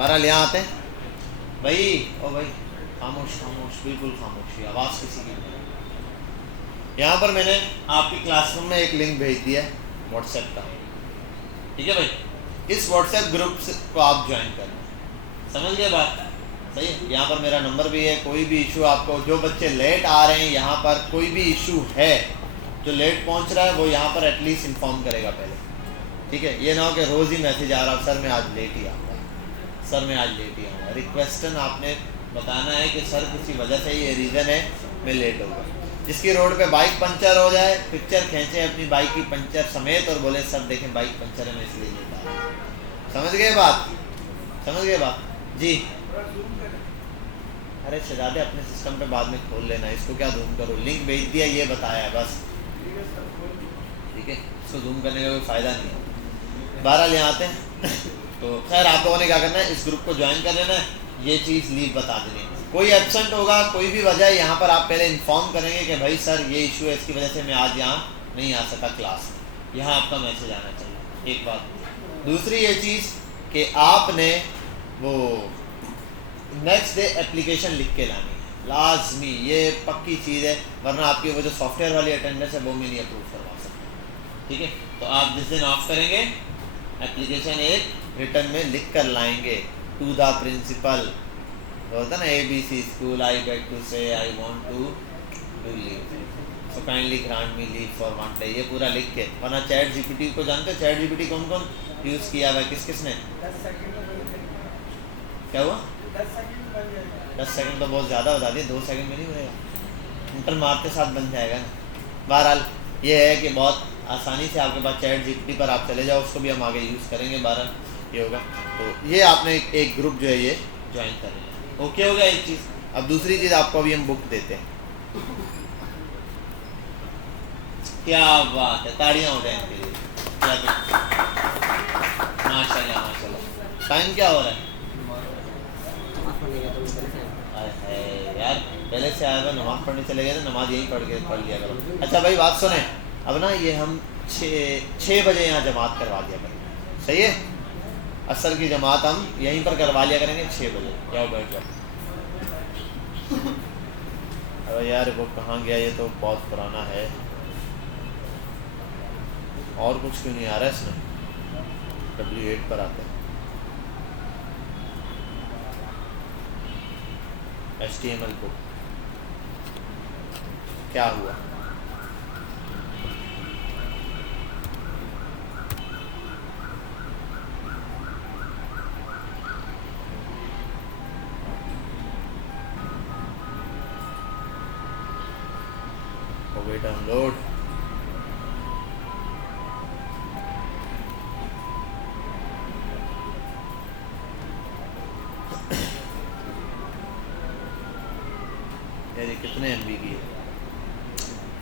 बहरहाल यहाँ आते हैं भाई। ओ भाई खामोश खामोश, बिल्कुल खामोशी, आवाज़ किसी की नहीं। यहाँ पर मैंने आपकी क्लासरूम में एक लिंक भेज दिया है व्हाट्सएप का, ठीक है भाई। इस व्हाट्सएप ग्रुप को आप ज्वाइन करना, समझ गए बात? सही है। यहाँ पर मेरा नंबर भी है, कोई भी इशू आपको, जो बच्चे लेट आ रहे हैं यहाँ पर, कोई भी इशू है, जो लेट पहुँच रहा है वो यहाँ पर एटलीस्ट इन्फॉर्म करेगा पहले, ठीक है। ये ना हो कि रोज़ ही मैसेज आ रहा, सर मैं आज लेट ही आऊँगा, सर मैं आज लेट ही आऊँगा। रिक्वेस्टन आपने बताना है कि सर किसी वजह से ये रीज़न है मैं लेट होगा। जिसकी रोड पे बाइक पंचर हो जाए, पिक्चर खींचे अपनी बाइक की पंचर समेत और बोले सर देखें बाइक पंचर है मैं इसलिए लेट आ रहा हूँ। समझ गए बात? समझ गए बात जी? अरे शहजादे अपने सिस्टम पे बाद में खोल लेना, इसको क्या जूम करो, लिंक भेज दिया ये बताया है बस, ठीक है। इसको जूम करने का कोई फ़ायदा नहीं है। बहरहाल यहाँ आते हैं तो खैर आप लोगों ने क्या करना है, इस ग्रुप को ज्वाइन कर लेना है, ये चीज़ लीव बता देनी है। कोई एब्सेंट होगा, कोई भी वजह, यहाँ पर आप पहले इन्फॉर्म करेंगे कि भाई सर ये इशू है, इसकी वजह से मैं आज यहाँ नहीं आ सका क्लास में, यहाँ आपका मैसेज आना चाहिए, एक बात। दूसरी ये चीज़ कि आपने वो नेक्स्ट डे एप्लीकेशन लिख के लानी है, लाजमी, ये पक्की चीज़ है, वरना आपकी वो जो सॉफ्टवेयर वाली अटेंडेंस है वो मैं नहीं अप्रूव करवा सकता, ठीक है। तो आप जिस दिन ऑफ करेंगे एप्लीकेशन एक रिटर्न में लिख कर लाएंगे, टू द प्रिंसिपल, होता ना ABC school, I beg to say I want to do leave, so kindly grant me leave for 1 day, ये पूरा लिख के। वरना चैट GPT को जानते हैं, चैट GPT कौन कौन यूज़ किया हुआ है, किस किस ने? 10 सेकंड में बन जाएगा। क्या हुआ? 10 सेकंड में बन जाएगा। 10 सेकंड तो बहुत ज़्यादा बता दिए, 2 सेकंड में नहीं बनेगा, इंटर मार्क के साथ बन जाएगा ना। बहरहाल ये है कि बहुत आसानी से आपके पास चैट GPT पर आप चले जाओ, उसको भी हम आगे यूज़ करेंगे, बहरहाल ये होगा। तो ये आपने एक ग्रुप जो है ये ज्वाइन कर लिया, ओके हो गया एक चीज़। अब दूसरी चीज़ आपको अभी हम बुक देते हैं, क्या बात है, ताड़ियाँ हो जाए इनके लिए, माशाल्लाह माशाल्लाह। टाइम क्या हो रहा है? यार पहले से आया हुआ, नमाज़ पढ़ने चले गए थे, नमाज यहीं पढ़ लिया करो। अच्छा भाई बात सुने, अब ना ये हम 6 बजे यहाँ जमात करवा दिया करेंगे, सही है? असर की जमात हम यहीं पर करवा लिया करेंगे 6 बजे, जाओ बैठ जाओ। अरे यार वो कहाँ गया, ये तो बहुत पुराना है, और कुछ क्यों नहीं आ रहा है इसमें? W8 पर आते हैं, HTML बुक, क्या हुआ? हो गई डाउनलोड। यार कितने MB की है?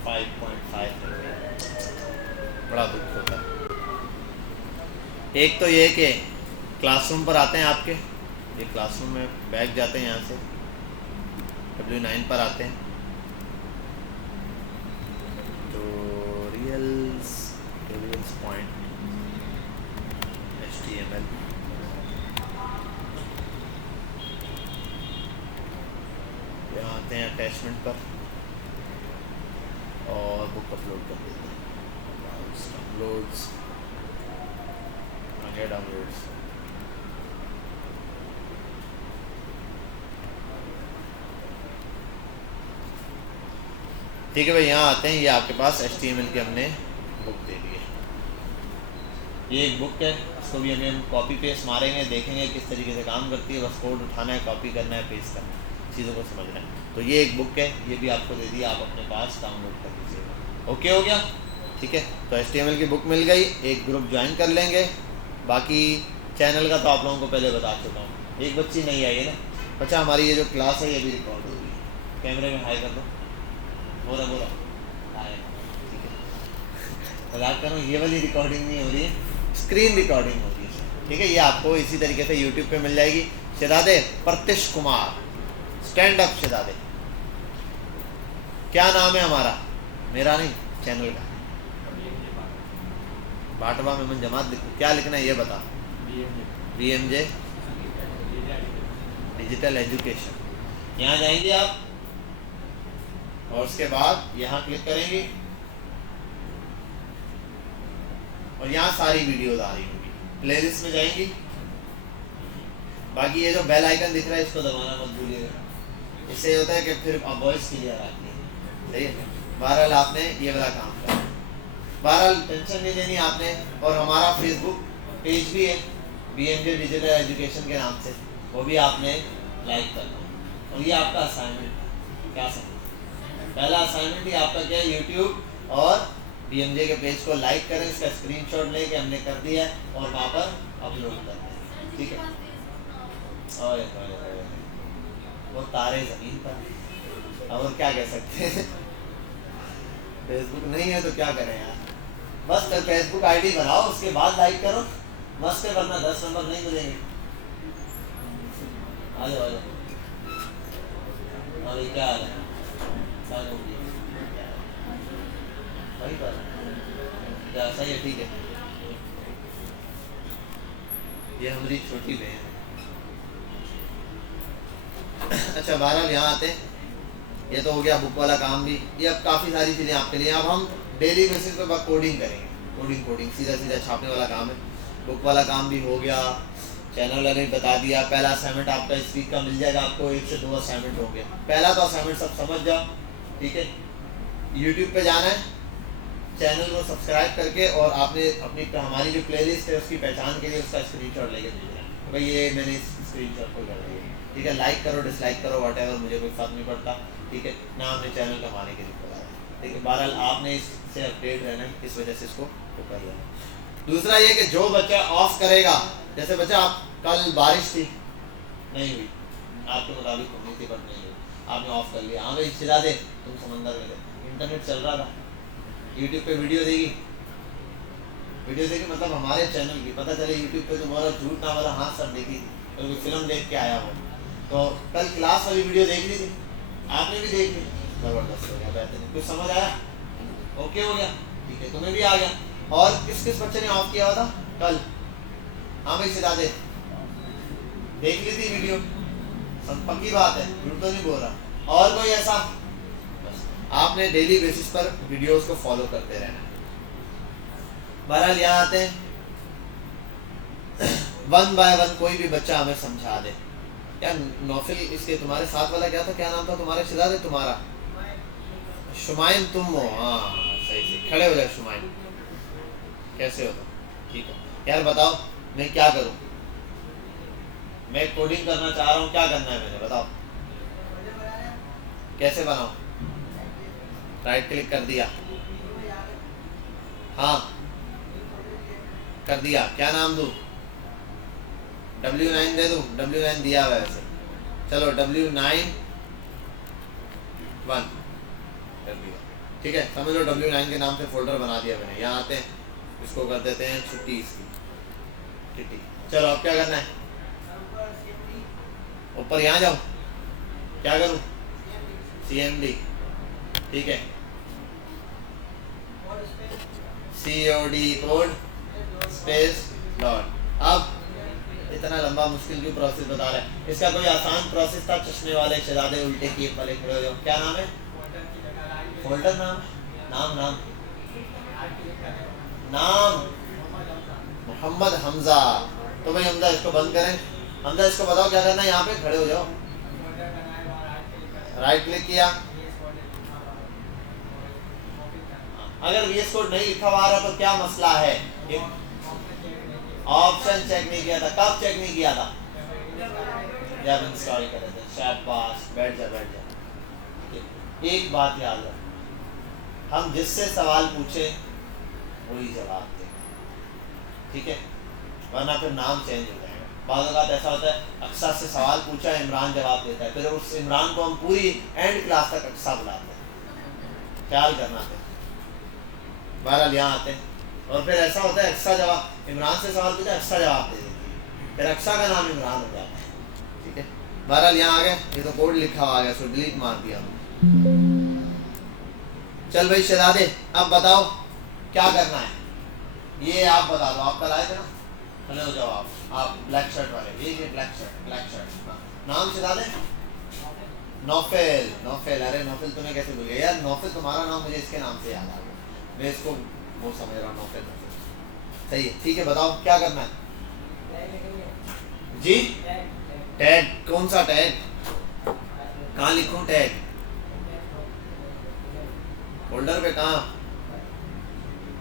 5.5 MB, बड़ा दुख होता है। एक तो ये कि क्लासरूम पर आते हैं आपके, ये क्लासरूम में बैग जाते हैं, यहाँ से W9 पर आते हैं, ट्यूटोरियल्स पॉइंट HTML, यहाँ आते हैं अटैचमेंट पर और बुक अपलोड कर देते हैं, डाउनलोड्स आ गया, डाउनलोड्स। ठीक है भाई, यहाँ आते हैं, ये आपके पास HTML की हमने बुक दे दी है, ये एक बुक है, इसको भी हमें हम कॉपी पेस्ट मारेंगे, देखेंगे किस तरीके से काम करती है, बस कोड उठाना है, कॉपी करना है, पेस्ट करना है, चीज़ों को समझना है। तो ये एक बुक है, ये भी आपको दे दी, आप अपने पास डाउनलोड कर लीजिएगा, ओके हो गया, ठीक है। तो HTML की बुक मिल गई, एक ग्रुप ज्वाइन कर लेंगे। बाकी चैनल का तो आप लोगों को पहले बता चुका हूँ, एक बच्ची नहीं आई है ना, बच्चा हमारी ये जो क्लास है ये भी रिकॉर्ड हो रही है, कैमरे में हाई कर दो, बोरा हाय, ठीक है। मजाक कर रहा हूँ, ये वाली रिकॉर्डिंग नहीं हो रही है, स्क्रीन रिकॉर्डिंग हो रही है, ठीक है। ये आपको इसी तरीके से YouTube पे मिल जाएगी। शहजादे प्रतिश कुमार, स्टैंड अप शहजादे, क्या नाम है हमारा? मेरा नहीं, चैनल का। बाटवा में मन जमात लिखो, क्या लिखना है ये बता। BMJ डिजिटल एजुकेशन, यहाँ जाएंगे आप और उसके बाद यहाँ क्लिक करेंगे और यहाँ सारी वीडियोज आ रही होंगी, प्लेलिस्ट में जाएंगी। बाकी ये जो बेल आइकन दिख रहा है इसको दबाना मत भूलिएगा, इससे होता है कि फिर वॉइस क्लियर आती है। सही है, बहरहाल आपने ये वाला काम करा, बहरहाल टेंशन नहीं लेनी आपने। और हमारा फेसबुक पेज भी है BMJ डिजिटल एजुकेशन के नाम से, वो भी आपने लाइक करना। और ये आपका असाइनमेंट क्या समझ, पहला असाइनमेंट ही आपका क्या है, यूट्यूब और BMJ के पेज को लाइक करें, इसका स्क्रीनशॉट लेके हमने कर दिया है और वहाँ पर अपलोड कर दें। ठीक है, और वो तारे ज़मीन पर, और क्या कह सकते हैं फेसबुक नहीं है तो क्या करें यार, बस फेसबुक आईडी बनाओ उसके बाद लाइक करो, मस्त है, वरना 10 नंबर नहीं मिलेंगे। आ जाओ आ जाओ, अरे क्या हाल है, वही पर क्या सही है, ठीक है। ये हमारी छोटी बहन है। अच्छा बहरहाल यहाँ आते हैं, ये तो हो गया बुक वाला काम भी। ये अब काफ़ी सारी चीज़ें आपके लिए, अब हम डेली बेसिस पे बस कोडिंग करेंगे, कोडिंग सीधा सीधा छापने वाला काम है। बुक वाला काम भी हो गया, चैनल वाले ने बता दिया। पहला असाइनमेंट आपका इस वीक का मिल जाएगा, आपको 1 से 2 असाइनमेंट हो गया। पहला तो असाइनमेंट सब समझ जाओ, ठीक है। यूट्यूब पे जाना है, चैनल को सब्सक्राइब करके और आपने अपनी हमारी जो प्लेलिस्ट है उसकी पहचान के लिए उसका स्क्रीनशॉट लेके भेजना है, भाई ये मैंने इस स्क्रीनशॉट को कर दिया, ठीक है। लाइक करो डिसलाइक करो व्हाटएवर, मुझे कोई फर्क नहीं पड़ता, ठीक है ना। हमने चैनल कमाने के लिए खोला है, ठीक है। बहरहाल आपने इससे अपडेट रहना है, इस वजह से इसको तो कर लेना। दूसरा ये कि जो बच्चा ऑफ करेगा, जैसे बच्चा आप कल बारिश थी नहीं हुई, आपके मुताबिक होनी थी बट नहीं हुई, आपने ऑफ कर लिया। हाँ भाई चिरा दे, तुम समंदर में थे, इंटरनेट चल रहा था, यूट्यूब पे वीडियो देखी मतलब हमारे चैनल की, पता चले यूट्यूब पे तो बोला झूठ ना बोला, हाँ सब देखी थी, तो कोई फिल्म देख के आया हो, तो कल क्लास वाली वीडियो देख ली थी, आपने भी देख ली, ज़बरदस्त हो गया, बेहतरीन। कुछ समझ आया, ओके हो गया, ठीक है, तुम्हें भी आ गया। और किस किस बच्चे ने ऑफ किया हुआ था कल? हाँ भाई सिरा दे, देख ली थी वीडियो, पक्की बात है, झूठ तो नहीं बोल रहा। और कोई ऐसा? आपने डेली बेसिस पर वीडियोस को फॉलो करते रहना। बहरहाल यहाँ आते हैं, 1 बाय 1 कोई भी बच्चा हमें समझा दे। क्या नौफिल, इसके तुम्हारे साथ वाला क्या था, क्या नाम था तुम्हारे शहजादे, तुम्हारा शुमाइम तुम हो, हाँ सही से खड़े हो जाए। शुमाइम कैसे हो तुम? ठीक है यार, बताओ मैं क्या करूँ, मैं कोडिंग करना चाह रहा हूँ, क्या करना है मैंने, बताओ कैसे बनाऊँ? राइट क्लिक कर दिया, हाँ कर दिया, क्या नाम दूँ? W9 दे दूँ, W9 दिया हुआ है वैसे, चलो W9 1 कर दिया, ठीक है। समझ लो W9 के नाम से फोल्डर बना दिया मैंने। यहाँ आते हैं, इसको कर देते हैं छुट्टी इसकी, किट्टी। चलो अब क्या करना है, ऊपर यहाँ जाऊँ, क्या करूँ? CMD, ठीक है, COD कोड स्पेस डॉट। अब इतना लंबा मुश्किल क्यों प्रोसेस बता रहा है, इसका कोई आसान प्रोसेस था। चश्मे वाले शहजादे उल्टे किए वाले खड़े हो जाओ, क्या नाम है? फोल्डर नाम, नाम मोहम्मद हमजा। तो भाई हमजा इसको बंद करें, हमजा इसको बताओ क्या करना है, यहाँ पे खड़े हो जाओ, राइट क्लिक किया। अगर VS कोड नहीं लिखा हुआ आ रहा तो क्या मसला है? ऑप्शन चेक नहीं किया था, कब चेक नहीं किया था? जब इंस्टॉल करे थे। शाबाश, बैठ जा। एक बात याद रख, हम जिससे सवाल पूछे वही जवाब दें, ठीक है, वरना फिर नाम चेंज हो जाएगा। बाज़ औक़ात ऐसा होता है, अक्सा से सवाल पूछा, इमरान जवाब देता है, फिर उस इमरान को हम पूरी एंड क्लास तक अक्सा बुलाते हैं, ख्याल करना है। बहरहाल यहाँ आते हैं, और फिर ऐसा होता है अक्सा जवाब, इमरान से सवाल पूछा, अक्सा जवाब दे देती है, फिर अक्सा का नाम इमरान हो जाता है, ठीक है। बहरहाल यहाँ आ गए, ये तो कोड लिखा हुआ आ गया, सो डिलीट मार दिया। चल भाई शहजादे, अब बताओ क्या करना है, ये आप बता दो। आप कल आए थे ना, खड़े हो जाओ आप ब्लैक शर्ट वाले, ये ब्लैक शर्ट हाँ। नाम सिखा दे। नौफेल। नौफेल, अरे नौफेल तुम्हें कैसे भूल गया यार, नौफेल तुम्हारा नाम मुझे इसके नाम से याद आ गया, मैं इसको वो समझ रहा हूँ नौफेल। सही है, ठीक है, बताओ क्या करना है जी। टैग, कौन सा टैग, कहाँ लिखूं टैग, फोल्डर पे कहाँ,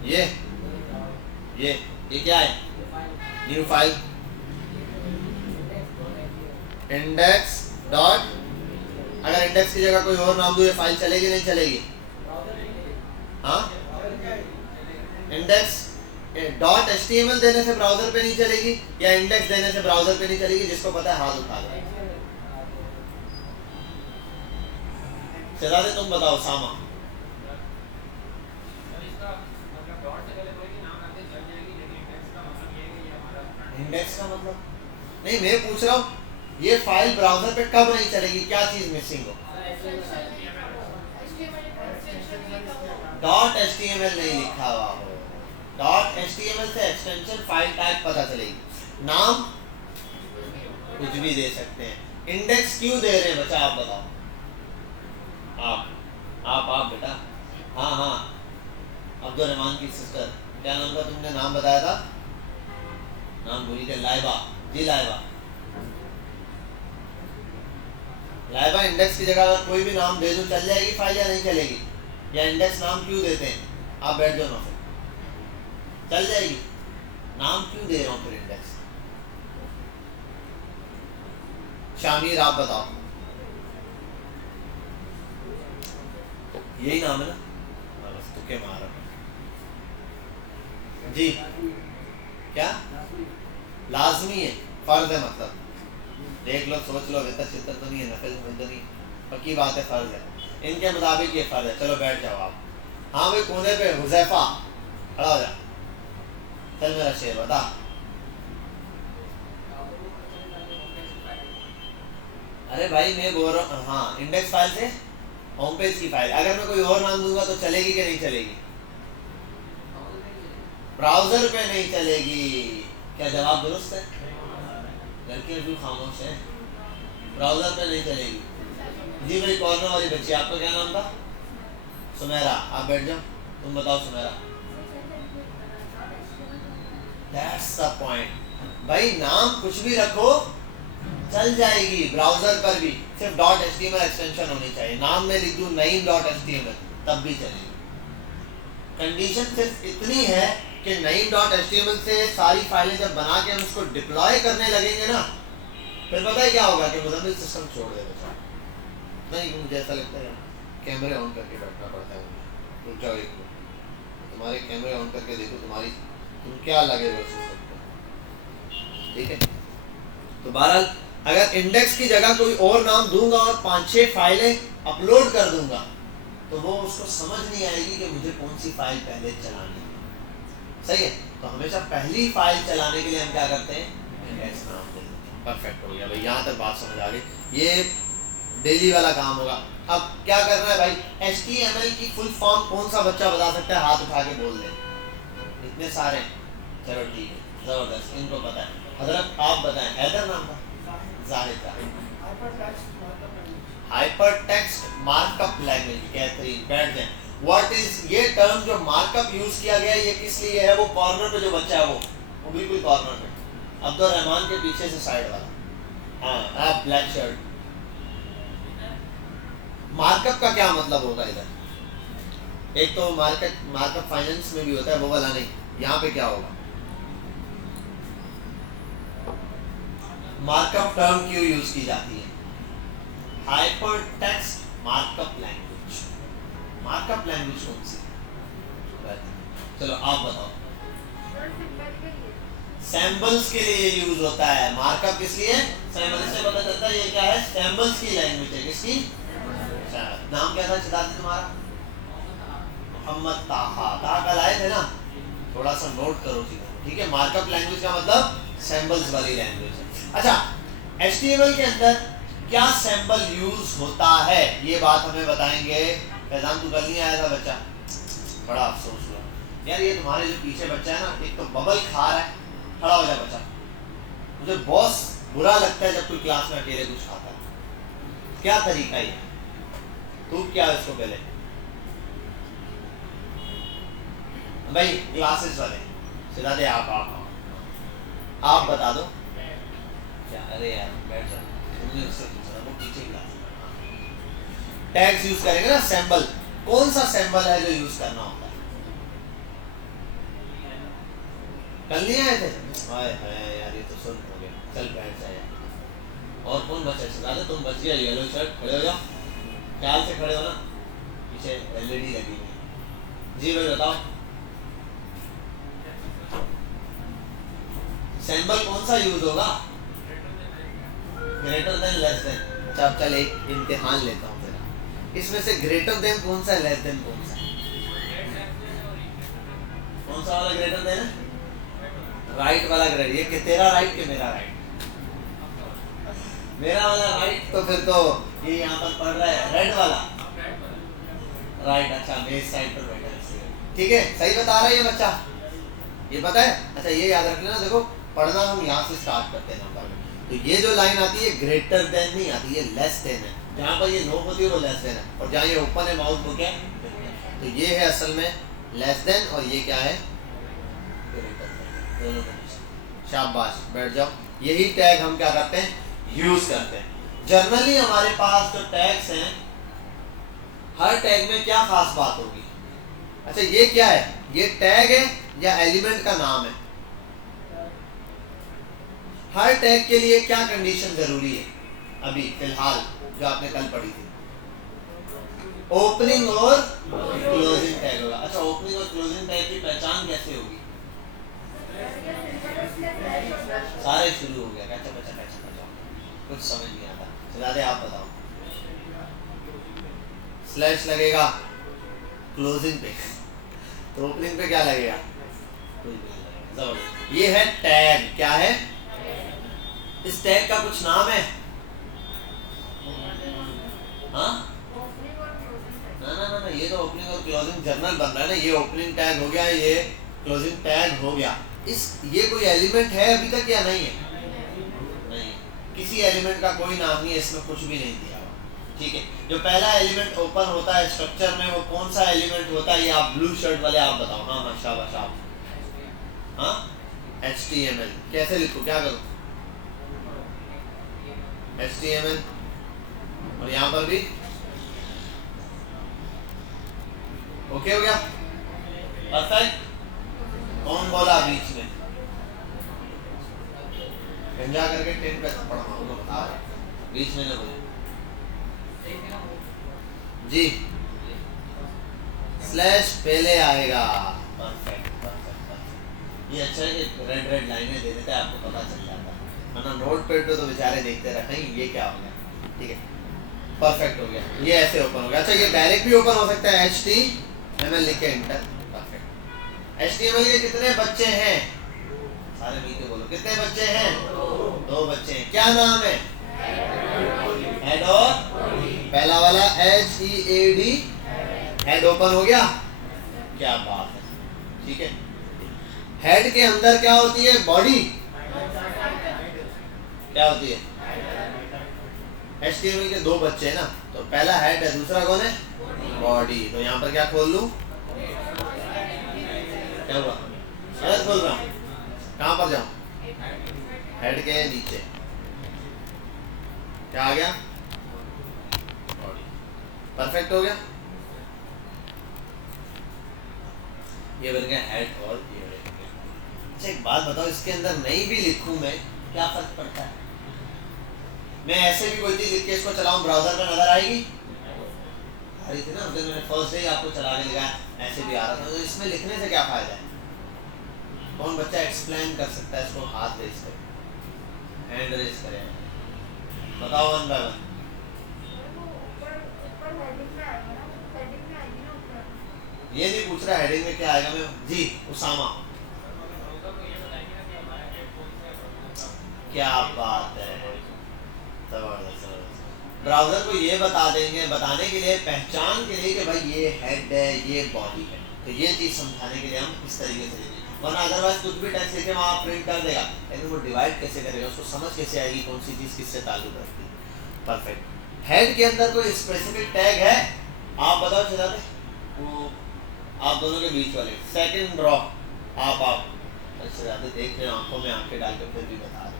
ये क्या है, न्यू फाइल, इंडेक्स डॉट, अगर इंडेक्स की जगह कोई और नाम दूं ये फाइल चलेगी नहीं चलेगी, हाँ इंडेक्स डॉट एचटीएमएल देने से ब्राउजर पे नहीं चलेगी या इंडेक्स देने से ब्राउजर पे नहीं चलेगी, जिसको पता है हाथ उठा दे। चला दे, तुम बताओ सामा। इंडेक्स का मतलब नहीं, मैं पूछ रहा हूँ ये फाइल ब्राउजर पे कब नहीं चलेगी, क्या चीज मिसिंग हो। डॉट एचटीएमएल नहीं लिखा हुआ हो, डॉट एचटीएमएल से एक्सटेंशन फाइल टाइप पता चलेगी, नाम कुछ भी दे सकते हैं। इंडेक्स क्यों दे रहे हैं बच्चा, आप बताओ, आप बेटा, हाँ अब्दुल रहमान की सिस्टर, क्या नाम था तुमने, नाम बताया था, नाम भूल गए, लाइबा जी, लाइबा इंडेक्स की जगह अगर कोई भी नाम दे दूं चल जाएगी फाइल या नहीं चलेगी, या इंडेक्स नाम क्यों देते हैं, आप बैठ जाओ ना, चल जाएगी, नाम क्यों दे रहा हूं फिर इंडेक्स। शामिर आप बताओ, यही नाम है ना, बस तुक्के मार जी, क्या लाजमी है, फर्ज है, मतलब देख लो सोच लो, बेहतर चित्तर तो नहीं है, नफल तो नहीं, पक्की बात है, फर्ज है, इनके मुताबिक ये फर्ज है। चलो बैठ जाओ आप, हाँ भाई कोने पे हुजैफा खड़ा हो जा, चल मेरा शेर बता। अरे भाई मैं बोल रहा हूँ, हाँ इंडेक्स फाइल से होम पेज की फाइल, अगर मैं कोई और नाम दूंगा तो चलेगी कि नहीं चलेगी, ब्राउजर पे नहीं चलेगी, क्या जवाब दुरुस्त है, लड़कियां क्यों खामोश है, ब्राउजर पे नहीं चलेगी जी। मेरी कॉर्नर वाली बच्ची, आपका क्या नाम था, सुमेरा, आप बैठ जाओ, तुम बताओ सुमेरा। That's the point, भाई नाम कुछ भी रखो चल जाएगी, ब्राउजर पर भी सिर्फ डॉट एचटीएमएल एक्सटेंशन होनी चाहिए, नाम में लिख दूं नईम डॉट एचटीएमएल तब भी चलेगी। कंडीशन सिर्फ इतनी है कि नईम डॉट एचटीएमएल से सारी फाइलें जब बना के हम उसको डिप्लॉय करने लगेंगे ना, फिर पता है क्या होगा कि मुज़म्मिल सिस्टम छोड़ देगा, नहीं मुझे ऐसा लगता है कैमरे ऑन करके बैठना पड़ता है, रुक जाओ एक मिनट, तुम्हारे कैमरे ऑन करके देखो तुम क्या लगे हुए सिस्टम को, ठीक है। तो बहरहाल अगर इंडेक्स की जगह कोई और नाम दूंगा और 5-6 फाइलें अपलोड कर दूंगा तो वो उसको समझ नहीं आएगी कि मुझे कौन सी फाइल पहले चलानी है, सही है। तो हमेशा पहली फाइल चलाने के लिए हम क्या करते हैं, इंडेक्स नाम देते हैं। परफेक्ट हो गया भाई, यहाँ तक बात समझ आ गई, ये डेली वाला काम होगा। अब क्या करना है भाई, HTML की फुल फॉर्म कौन सा बच्चा बता सकता है, हाथ उठा के बोल दे, इतने सारे, चलो ठीक है, जबरदस्त, इनको पता है, हजरत आप बताएं, हैदर नाम था, जाहिद था, हाइपरटेक्स्ट मार्कअप लैंग्वेज, कैथरीन बैठ जाए, व्हाट इज ये टर्म जो मार्कअप यूज किया गया ये किस लिए है, वो कॉर्नर पे जो बच्चा है वो बिल्कुल कॉर्नर पे, अब्दुल रहमान के पीछे से साइड वाला, हाँ आप ब्लैक शर्ट, मार्कअप का क्या मतलब होगा इधर, एक तो मार्कअप फाइनेंस में भी होता है वो वाला नहीं, यहाँ पे क्या होगा, मार्कअप टर्म क्यों यूज की जाती है, hypertext markup language, markup language कौन सी, चलो आप बताओ। सैंपल्स के लिए यूज होता है, मार्कअप किस लिए, सैंपल से पता चलता है ये क्या है, सैंपल्स की लैंग्वेज है, किसकी, नाम क्या था सिद्धार्थ तुम्हारा, मोहम्मद ताहा, ताहा कल आए थे ना, थोड़ा सा नोट करो ठीक है। मार्कअप लैंग्वेज का मतलब सैंपल्स वाली लैंग्वेज है। अच्छा HTML के अंदर क्या सैंपल यूज होता है ये बात हमें बताएंगे, फैजान तू कल नहीं आया था बच्चा, बड़ा अफसोस हुआ यार, ये तुम्हारे जो पीछे बच्चा है ना, एक तो बबल खा रहा है खड़ा हो जाए बच्चा। मुझे बहुत बुरा लगता है जब कोई क्लास में अकेले कुछ खाता है। क्या तरीका ये? तू क्या है इसको पहले भाई क्लासेस वाले सिधा दे आप बता दो क्या। अरे यार बैठ जा, तुमने उससे पूछा वो पीछे क्लास। टैग्स यूज करेंगे ना, सिंबल। कौन सा सिंबल है जो यूज करना होता है? कल नहीं आए थे? हाय हाय यार ये तो सुन हो गया। चल बैठ जा यार। और कौन बचा? सिधा दे, तुम बच गया। येलो शर्ट, खड़े हो जाओ, ख्याल से खड़े हो ना, पीछे एलईडी लगी हुई है। जी भाई बताओ, सिंबल कौन सा यूज होगा? Greater than, less than. अच्छा चल एक इम्तिहान लेता हूँ तेरा, इसमें से ग्रेटर देन कौन सा है, लेस देन कौन सा है? कौन सा वाला ग्रेटर देन है? राइट वाला ग्रेटर। ये कि तेरा राइट के मेरा राइट? मेरा वाला राइट। तो फिर तो ये यहाँ पर पढ़ रहा है रेड वाला राइट। अच्छा मेरे साइड पर बैठा है, ठीक है, सही बता रहा है ये बच्चा, ये पता है। अच्छा ये याद रख लेना, देखो पढ़ना हम यहाँ से स्टार्ट करते हैं नंबर में। तो ये जो लाइन आती है ग्रेटर देन नहीं आती, ये लेस देन है। जहाँ पर ये नो होती है वो लेस देन है, और जहाँ ये ओपन है माउथ वो क्या है? तो ये है असल में लेस देन, और ये क्या है? Greater than. दोनों को शाबाश, बैठ जाओ। यही टैग हम क्या करते हैं? यूज करते हैं। जनरली हमारे पास जो टैग्स हैं, हर टैग में क्या खास बात होगी? अच्छा ये क्या है? ये टैग है या एलिमेंट का नाम है? हर टैग के लिए क्या कंडीशन जरूरी है अभी फिलहाल जो आपने कल पढ़ी थी? ओपनिंग और क्लोजिंग टैग होगा। अच्छा ओपनिंग और क्लोजिंग टैग की पहचान कैसे होगी? सारे शुरू हो गया। कैसे बचा कुछ समझ नहीं आता, चला दे आप बताओ। स्लैश लगेगा क्लोजिंग पे, तो ओपनिंग पे क्या लगेगा? कोई भी नहीं लगेगा। जबरदस्त। ये है टैग। क्या है? इस टैग का कुछ नाम है? हाँ ना ना ना ना, ये तो ओपनिंग और क्लोजिंग जर्नल बन रहा है ना। ये ओपनिंग टैग हो गया, ये क्लोजिंग टैग हो गया। इस ये कोई एलिमेंट है अभी तक या नहीं है? नहीं, किसी एलिमेंट का कोई नाम नहीं है, इसमें कुछ भी नहीं दिया हुआ, ठीक है। जो पहला एलिमेंट ओपन होता है स्ट्रक्चर में वो कौन सा एलिमेंट होता है? ये आप ब्लू शर्ट वाले आप बताओ। हाँ हाँ शाबाश आप। हाँ HTML कैसे लिखो, क्या करो? HTML, और यहाँ पर भी ओके हो गया, परफेक्ट। कौन बोला बीच में? गंजा करके 10 पे थप्पड़ मारूंगा, बता रहे बीच में ना बोले जी। स्लैश पहले आएगा। Perfect perfect perfect. ये अच्छा है कि रेड रेड लाइनें दे देते हैं, आपको पता चल जाता है, वरना नोट पैड पे तो बेचारे देखते रहते हैं ये क्या हो गया। ठीक है परफेक्ट हो गया, ये ऐसे ओपन हो गया। अच्छा ये डायरेक्ट भी ओपन हो सकता है, HTML लिख के एंटर। परफेक्ट। HTML के कितने बच्चे हैं? सारे मिलके बोलो, कितने बच्चे हैं? 2 बच्चे हैं। क्या नाम है? हेड और पहला वाला HEAD, हेड ओपन हो गया। क्या बात है, ठीक है। हेड के अंदर क्या होती है? बॉडी। क्या होती है? HTML के 2 बच्चे हैं ना, तो पहला हेड है, दूसरा कौन है? बॉडी। तो यहाँ पर क्या खोल लूं? क्या हुआ? गलत खोल रहा हूँ, कहाँ पर जाऊं? हेड के नीचे क्या आ गया? बॉडी। परफेक्ट हो गया, ये बन गया हेड और ये बन गया। अच्छा एक बात बताओ, इसके अंदर नहीं भी लिखूं मैं, क्या फर्क पड़ता है? मैं ऐसे भी कोई चीज लिख के इसको चलाऊं, ब्राउजर में नजर आएगी? आ रही थी ना, उस दिन मैंने फर्स्ट डे आपको चला के दिखाया, ऐसे भी आ रहा था। तो इसमें लिखने से क्या फायदा है? कौन बच्चा एक्सप्लेन कर सकता है इसको? हाथ रेज करे, हैंड रेज करे, बताओ वन बाय वन। ये नहीं पूछ रहा हेडिंग में क्या आएगा। मैं जी उसामा, क्या बात है, जबरदस्त। ब्राउजर को ये बता देंगे, बताने के लिए, पहचान के लिए कि भाई ये हेड है ये बॉडी है, तो ये चीज समझाने के लिए हम इस तरीके से लिखेंगे। वरना अदरवाइज कुछ भी टेक्स्ट लिखे वहाँ प्रिंट कर देगा, लेकिन वो डिवाइड कैसे करेगा, उसको समझ कैसे आएगी कौन सी चीज़ किससे ताल्लुक रखती है। परफेक्ट। हेड के अंदर कोई स्पेसिफिक टैग है, आप बताओ शहजादे, वो आप दोनों के बीच वाले सेकंड ड्रॉ, आप शहजादे देख रहे हैं, आंखों में आंखें डाल के फिर भी बता रहे हैं।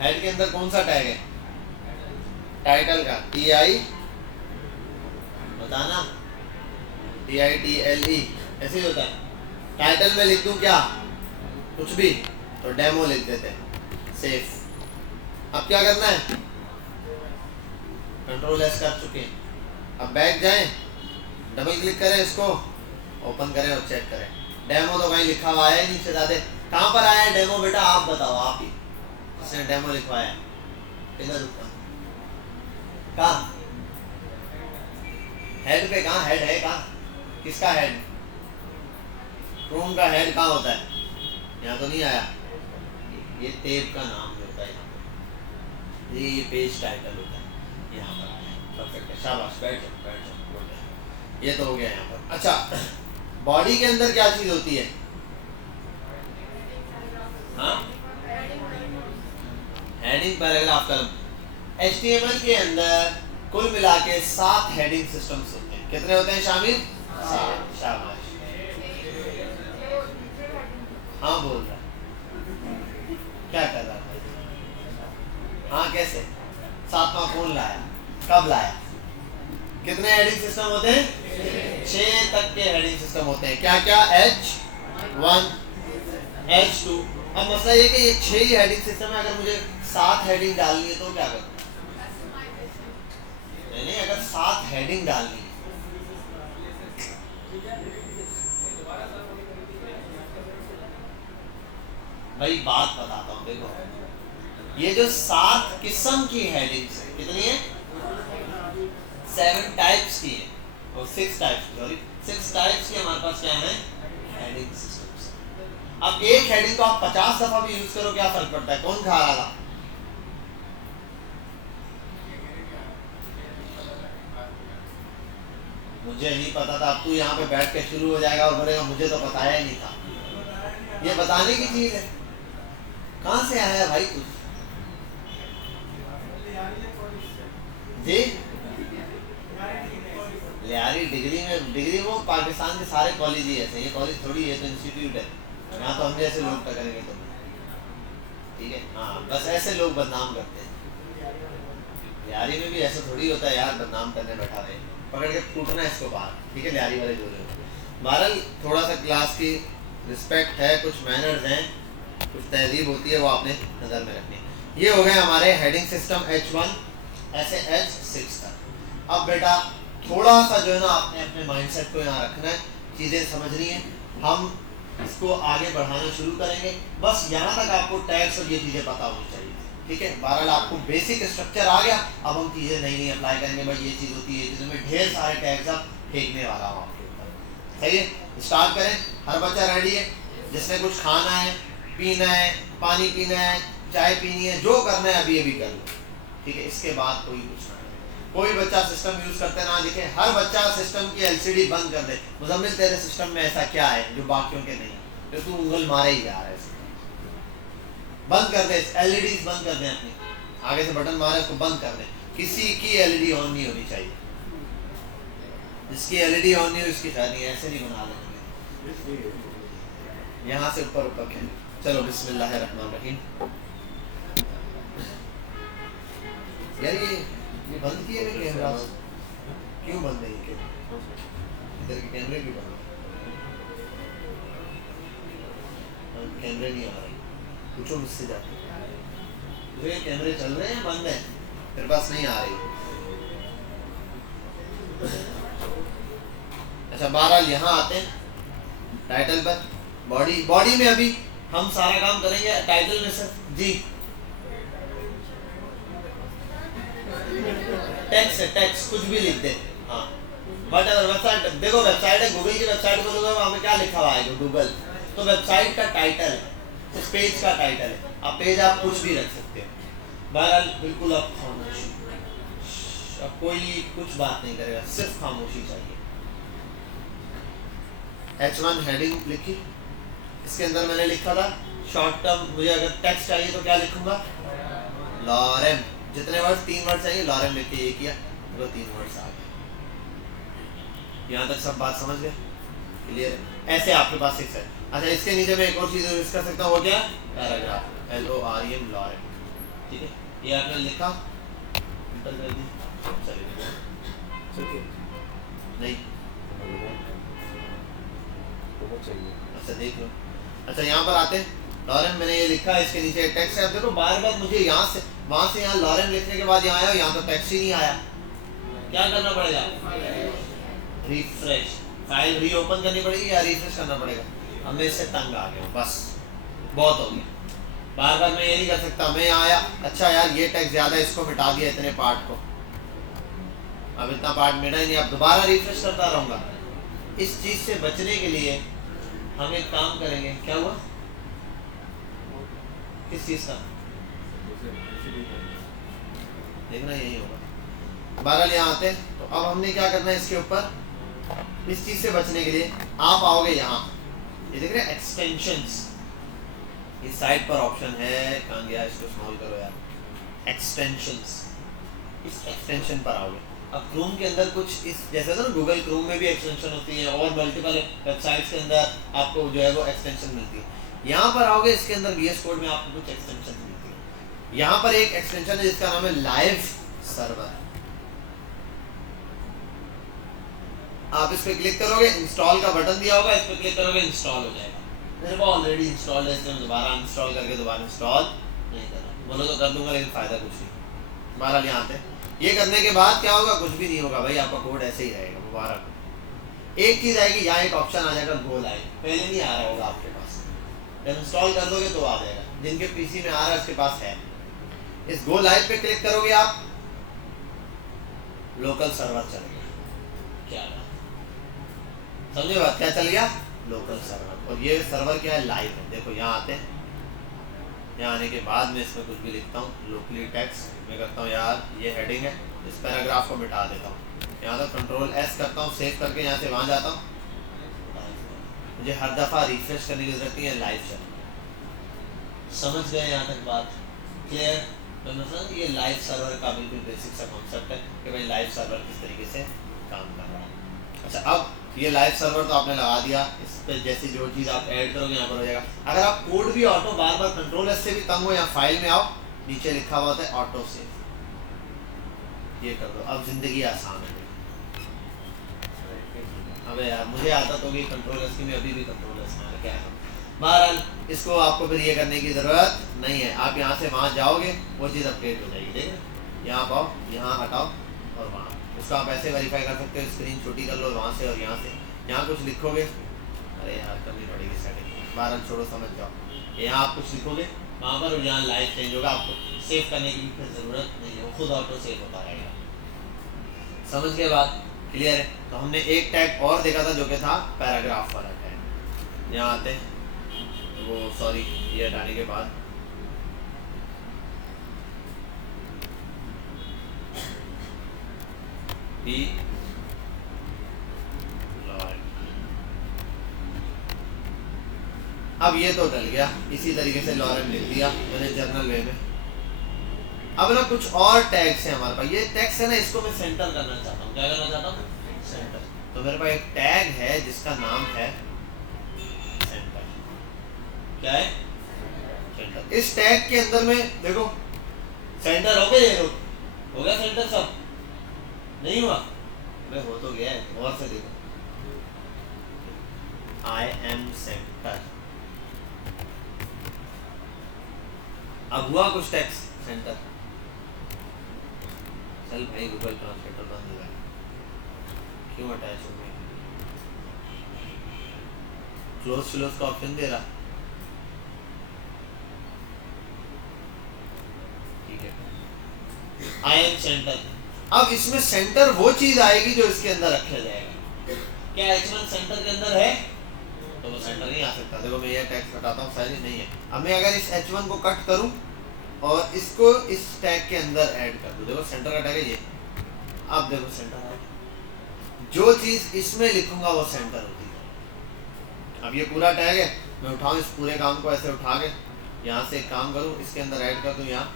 हेड के अंदर कौन सा टैग है? टाइटल का, TI, बताना, TITLE, ऐसे ही होता है। टाइटल में लिख दूं क्या, कुछ भी, तो डेमो लिख देते हैं, सेफ। अब क्या करना है, Ctrl+S कर चुके हैं, अब बैक जाएं, डबल क्लिक करें, इसको ओपन करें और चेक करें। डेमो तो कहीं लिखा हुआ है नहीं शहजादे, कहाँ पर आया है डेमो बेटा, आप बताओ, आप ही जिसने डेमो लिखवाया है, इधर ऊपर, कहाँ हेड पे, कहाँ हेड है, कहाँ, किसका हेड, क्रोम का हेड कहाँ होता है, यहाँ तो नहीं आया, ये टेब का नाम होता है यहाँ पे, ये पेज टाइटल होता है, यहाँ पर आया, परफेक्ट है, शाबाश, बैठ जाओ बैठ जाओ, ये तो हो गया यहाँ पर। अच्छा, बॉडी के अंदर क्या चीज होती है, हाँ, हेडिंग पैराग्राफ कलम। HTML के अंदर कुल मिला के 7 हेडिंग सिस्टम्स होते हैं, कितने होते हैं शामिल, 7, शाबाश, हाँ बोल रहा, क्या कर रहा है, हाँ कैसे, 7वां कौन लाया, कब लाया, कितने हेडिंग सिस्टम होते हैं, 6 तक के हेडिंग सिस्टम होते हैं, क्या क्या, H1, H2। अब मसला ये कि ये 6 ही हेडिंग सिस्टम है, अगर मुझे 7 हेडिंग डालनी है तो क्या करूँ, नहीं, अगर 7 हेडिंग डालनी है, भाई बात बताता हूँ, देखो ये जो 7 किस्म की हेडिंग्स है, कितनी है, 7 टाइप्स की है, और 6 टाइप्स, सॉरी 6 टाइप्स की हमारे पास क्या है, हेडिंग सिस्टम्स। अब एक हेडिंग को आप 50 दफा भी यूज करो, क्या फर्क पड़ता है, कौन खा रहा था, मुझे नहीं पता था, अब तू यहाँ पे बैठ के शुरू हो जाएगा और बोलेगा मुझे तो बताया ही नहीं था, ये बताने की चीज है, कहाँ से आया भाई तू, जी लियारी डिग्री में, डिग्री वो पाकिस्तान के सारे कॉलेज ही ऐसे, ये कॉलेज थोड़ी है, तो इंस्टीट्यूट है, यहाँ तो हम जैसे लोग टकरेंगे तो, ठीक है, हाँ बस ऐसे लोग बदनाम करते हैं, लियारी में भी ऐसा थोड़ी होता है यार, बदनाम करने बैठा रहे, पकड़ के कूटना है इसको बाहर, ठीक है, लियारी वाले जो लोग। बहरहाल थोड़ा सा क्लास की रिस्पेक्ट है, कुछ मैनर्स हैं, कुछ तहजीब होती है, वो आपने नज़र में रखनी है। ये हो गए हमारे हेडिंग सिस्टम H1 ऐसे H6 तक। अब बेटा थोड़ा सा जो है ना आपने अपने माइंडसेट को यहाँ रखना है, चीज़ें समझनी है, हम इसको आगे बढ़ाना शुरू करेंगे, बस यहाँ तक आपको टैग्स और ये चीज़ें पता होनी चाहिए, ठीक है। बहरहाल आपको बेसिक स्ट्रक्चर आ गया, अब हम चीज़ें नई नई अप्लाई करेंगे, भाई ये चीज़ होती है, चीज़ों में ढेर सारे टैग्स अब फेंकने वाला हूँ आपके ऊपर, सही है। स्टार्ट करें, हर बच्चा रेडी है, जिसने कुछ खाना है, पीना है, पानी पीना है, चाय पीनी है, जो करना है अभी अभी कर लो, ठीक है। इसके बाद कोई कुछ ना, कोई बच्चा सिस्टम यूज करते ना दिखे, हर बच्चा सिस्टम की LCD बंद कर दे, मुजम्मिल तेरे सिस्टम में ऐसा क्या है जो बाकियों के नहीं, तो तू उंगल मारे ही जा रहा है, बंद कर दे, LEDs बंद कर दे, अपनी आगे से बटन मारे उसको बंद कर दे, किसी की LED ऑन नहीं होनी चाहिए, जिसकी LED ऑन नहीं हो इसकी शादी ऐसे नहीं बना लेंगे, यहाँ से ऊपर ऊपर खेल। चलो बिस्मिल्लाहिर्रहमानिर्रहीम। यार ये बंद किए हुए कैमरा क्यों बंद है, क्यों इधर के कैमरे क्यों बंद, कैमरे नहीं आ रहे, पूछो मुझसे जाके, ये कैमरे चल रहे हैं बंद है, तेरे पास नहीं आ रही। अच्छा बहरहाल यहाँ आते हैं टाइटल पर, बॉडी में अभी हम सारा काम करेंगे टाइटल में से, जी टेक्स्ट है, टेक्स्ट कुछ भी लिख दे, हाँ बट अगर वेबसाइट देखो, वेबसाइट है, गूगल की वेबसाइट खोलोगे वहाँ पे क्या लिखा हुआ है, गूगल, तो वेबसाइट का टाइटल है, उस पेज का टाइटल है, अब पेज आप कुछ भी रख सकते हो। बहरहाल बिल्कुल अब खामोशी, अब कोई कुछ बात नहीं करेगा, सिर्फ खामोशी चाहिए, H1 हेडिंग लिखी, इसके अंदर मैंने लिखा था शॉर्ट टर्म, मुझे अगर टेक्स्ट चाहिए तो क्या लिखूंगा, लॉरेम। जितने वर्ड 3 वर्ड चाहिए लॉरेम लिख के ये किया तो 3 वर्ड्स आ गए। यहाँ तक सब बात समझ गए, क्लियर? ऐसे आपके पास 6 है। अच्छा इसके नीचे मैं एक और चीज यूज कर सकता हूँ, वो क्या, पैराग्राफ, LOREM, लॉरेम, ठीक है। ये आपने लिखा, इंटर कर दी, चलिए नहीं अच्छा देख लो। अच्छा यहाँ पर आते हैं, लॉरेम मैंने ये लिखा, इसके नीचे टेक्स्ट है। अब देखो बार बार मुझे यहाँ से वहां से यहाँ लॉरेम लिखने के बाद यहाँ आया, यहाँ तो टेक्स्ट ही नहीं आया, क्या करना पड़ेगा, रिफ्रेश, फाइल रीओपन करनी पड़ेगी या रिफ्रेश करना पड़ेगा। अब मैं इससे तंग आ गया, बस बहुत हो गया, बार बार मैं ये नहीं कर सकता। मैं यहाँ आया, अच्छा यार ये टेक्स्ट ज्यादा, इसको मिटा दिया, इतने पार्ट को, अब इतना पार्ट मिटा ही नहीं, अब दोबारा रिफ्रेश करता रहूंगा। इस चीज से बचने के लिए हम एक काम करेंगे, क्या हुआ, किस चीज का, देखना यही होगा। बहरहाल यहाँ आते हैं, तो अब हमने क्या करना है इसके ऊपर, इस चीज से बचने के लिए आप आओगे यहाँ, ये देख रहे हैं एक्सटेंशंस, इस साइड पर ऑप्शन है, कहाँ गया, इसको स्मॉल करो यार, एक्सटेंशंस, इस एक्सटेंशन पर आओगे। अब क्रोम के अंदर कुछ इस जैसे ना, गूगल क्रोम में भी एक्सटेंशन होती है और मल्टीपल वेबसाइट्स के अंदर आपको जो है वो एक्सटेंशन मिलती है। यहाँ पर आओगे, इसके अंदर VS कोड में आपको कुछ एक्सटेंशन मिलती है। यहाँ पर एक एक्सटेंशन है जिसका नाम है लाइव सर्वर, आप इस पे क्लिक करोगे, इंस्टॉल का बटन दिया होगा, इस पे क्लिक करोगे, इंस्टॉल हो जाएगा। मेरे को ऑलरेडी इंस्टॉल है, इसलिए दोबारा इंस्टॉल करके दोबारा इंस्टॉल नहीं करना, बोलो तो कर दूंगा लेकिन फायदा कुछ नहीं। बहरहाल यहाँ आते, ये करने के बाद क्या होगा, कुछ भी नहीं होगा भाई, आपका कोड ऐसे ही रहेगा। मुबारक। एक चीज आएगी, यहाँ एक ऑप्शन आ जाएगा गो लाइव, पहले नहीं आ रहा होगा आपके पास, जब इंस्टॉल कर दोगे तो आ जाएगा, जिनके पीसी में आ रहा है उसके पास है। इस गो लाइव पे क्लिक करोगे आप, लोकल सर्वर चल गया, क्या समझे बात, क्या चल गया, लोकल सर्वर। और ये सर्वर क्या है, लाइव है। देखो यहाँ आते हैं, यहाँ आने के बाद मैं इसमें कुछ भी लिखता हूँ, लोकली टेक्स्ट मैं करता हूँ यार, ये हेडिंग है, इस पैराग्राफ को मिटा देता हूँ, यहाँ तक Ctrl+S करता हूँ, सेव करके यहाँ से वहाँ जाता हूँ। मुझे हर दफ़ा रिफ्रेश करने की जरूरत नहीं है, लाइव चल। समझ गए यहाँ तक बात, क्लियर? तो मतलब ये लाइव सर्वर का बिल्कुल बेसिक सा कॉन्सेप्ट है कि भाई लाइव सर्वर किस तरीके से काम कर रहा है। अच्छा अब ये लाइव सर्वर तो आपने लगा दिया, इस पर जैसी जो चीज़ आप ऐड करोगे यहाँ पर हो जाएगा। अगर आप कोड भी ऑटो बार बार Ctrl+S से भी तंग हो, या फाइल में आओ, नीचे लिखा हुआ होता है ऑटो सेव, ये कर दो, अब जिंदगी आसान है। अबे यार मुझे आता तो Ctrl+S की, मैं अभी भी Ctrl+S में क्या है। बहरहाल इसको आपको फिर ये करने की ज़रूरत नहीं है, आप यहाँ से वहाँ जाओगे, वो चीज़ अपडेट हो जाएगी। देखिए यहाँ पाओ, यहाँ हटाओ और वहाँ, उसको आप ऐसे वेरीफाई कर सकते हो, स्क्रीन छोटी कर लो वहाँ से, और यहाँ से यहाँ कुछ लिखोगे, अरे यार करनी पड़ेगी सेटिंग, बहरहाल छोड़ो, समझ जाओ। यहाँ आप कुछ लिखोगे वहाँ पर, और यहाँ लाइव चेंज होगा, आपको सेव करने की फिर ज़रूरत नहीं है, वो खुद ऑटो सेव होता रहेगा। समझ गए बात, क्लियर है? तो हमने एक टैग और देखा था जो कि था पैराग्राफ वाला टैग। यहाँ आते हैं, वो सॉरी ये हटाने के बाद भी अब ये तो डल गया, इसी तरीके से लॉरेम लिख दिया मैंने जर्नल वे में। अब ना कुछ और टैग्स हैं हमारे पास, ये टैग्स है ना, इसको मैं सेंटर करना चाहता हूँ। क्या करना चाहता हूँ? सेंटर। तो मेरे पास एक टैग है जिसका नाम है सेंटर। क्या है? सेंटर। इस टैग के अंदर में देखो सेंटर हो गया, ये हो गया सेंटर, सब नहीं हुआ, मैं हो तो गया है, और से देखो आई एम सेंटर, अब हुआ कुछ टेक्स्ट सेंटर। चल भाई गूगल ट्रांसलेटर बंद हो गया, क्यों अटैच हो गया? क्लोज का ऑप्शन दे रहा, ठीक है। आई एम सेंटर, अब इसमें सेंटर वो चीज आएगी जो इसके अंदर रखा जाएगा। क्या H1 सेंटर के अंदर है? तो वो सेंटर नहीं आ सकता। देखो मैं ये टैग हटाता हूँ, सही नहीं है। अब मैं अगर इस H1 को कट करूँ और इसको इस टैग के अंदर ऐड कर दूँ, देखो सेंटर का टैग है ये, अब देखो सेंटर है, जो चीज इसमें लिखूंगा वो सेंटर होती है। अब ये पूरा टैग है, मैं उठाऊँ इस पूरे काम को ऐसे उठा के यहाँ से एक काम करूँ, इसके अंदर ऐड कर दूँ यहाँ।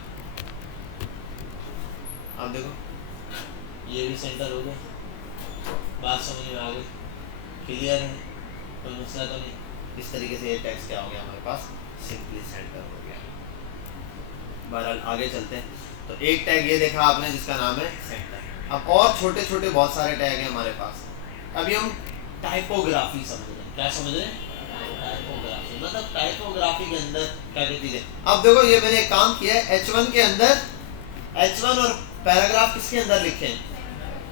आप देखो ये भी सेंटर हो गया, बात समझ में आ गई, क्लियर है, कोई मसला तो नहीं। इस तरीके से ये टैग्स क्या हो गया हमारे पास, सिंपली सेंटर हो गया। बहरहाल आगे चलते हैं। तो एक टैग ये देखा आपने जिसका नाम है सेंटर। अब और छोटे छोटे बहुत सारे टैग हैं हमारे पास। अभी हम टाइपोग्राफी समझ रहे हैं। क्या समझ रहे हैं? टाइपोग्राफी मतलब टाइपोग्राफी के अंदर क्या क्या चीजें। अब देखो ये मैंने एक काम किया है, H1 के अंदर H1 और पैराग्राफ किसके अंदर लिखे हैं?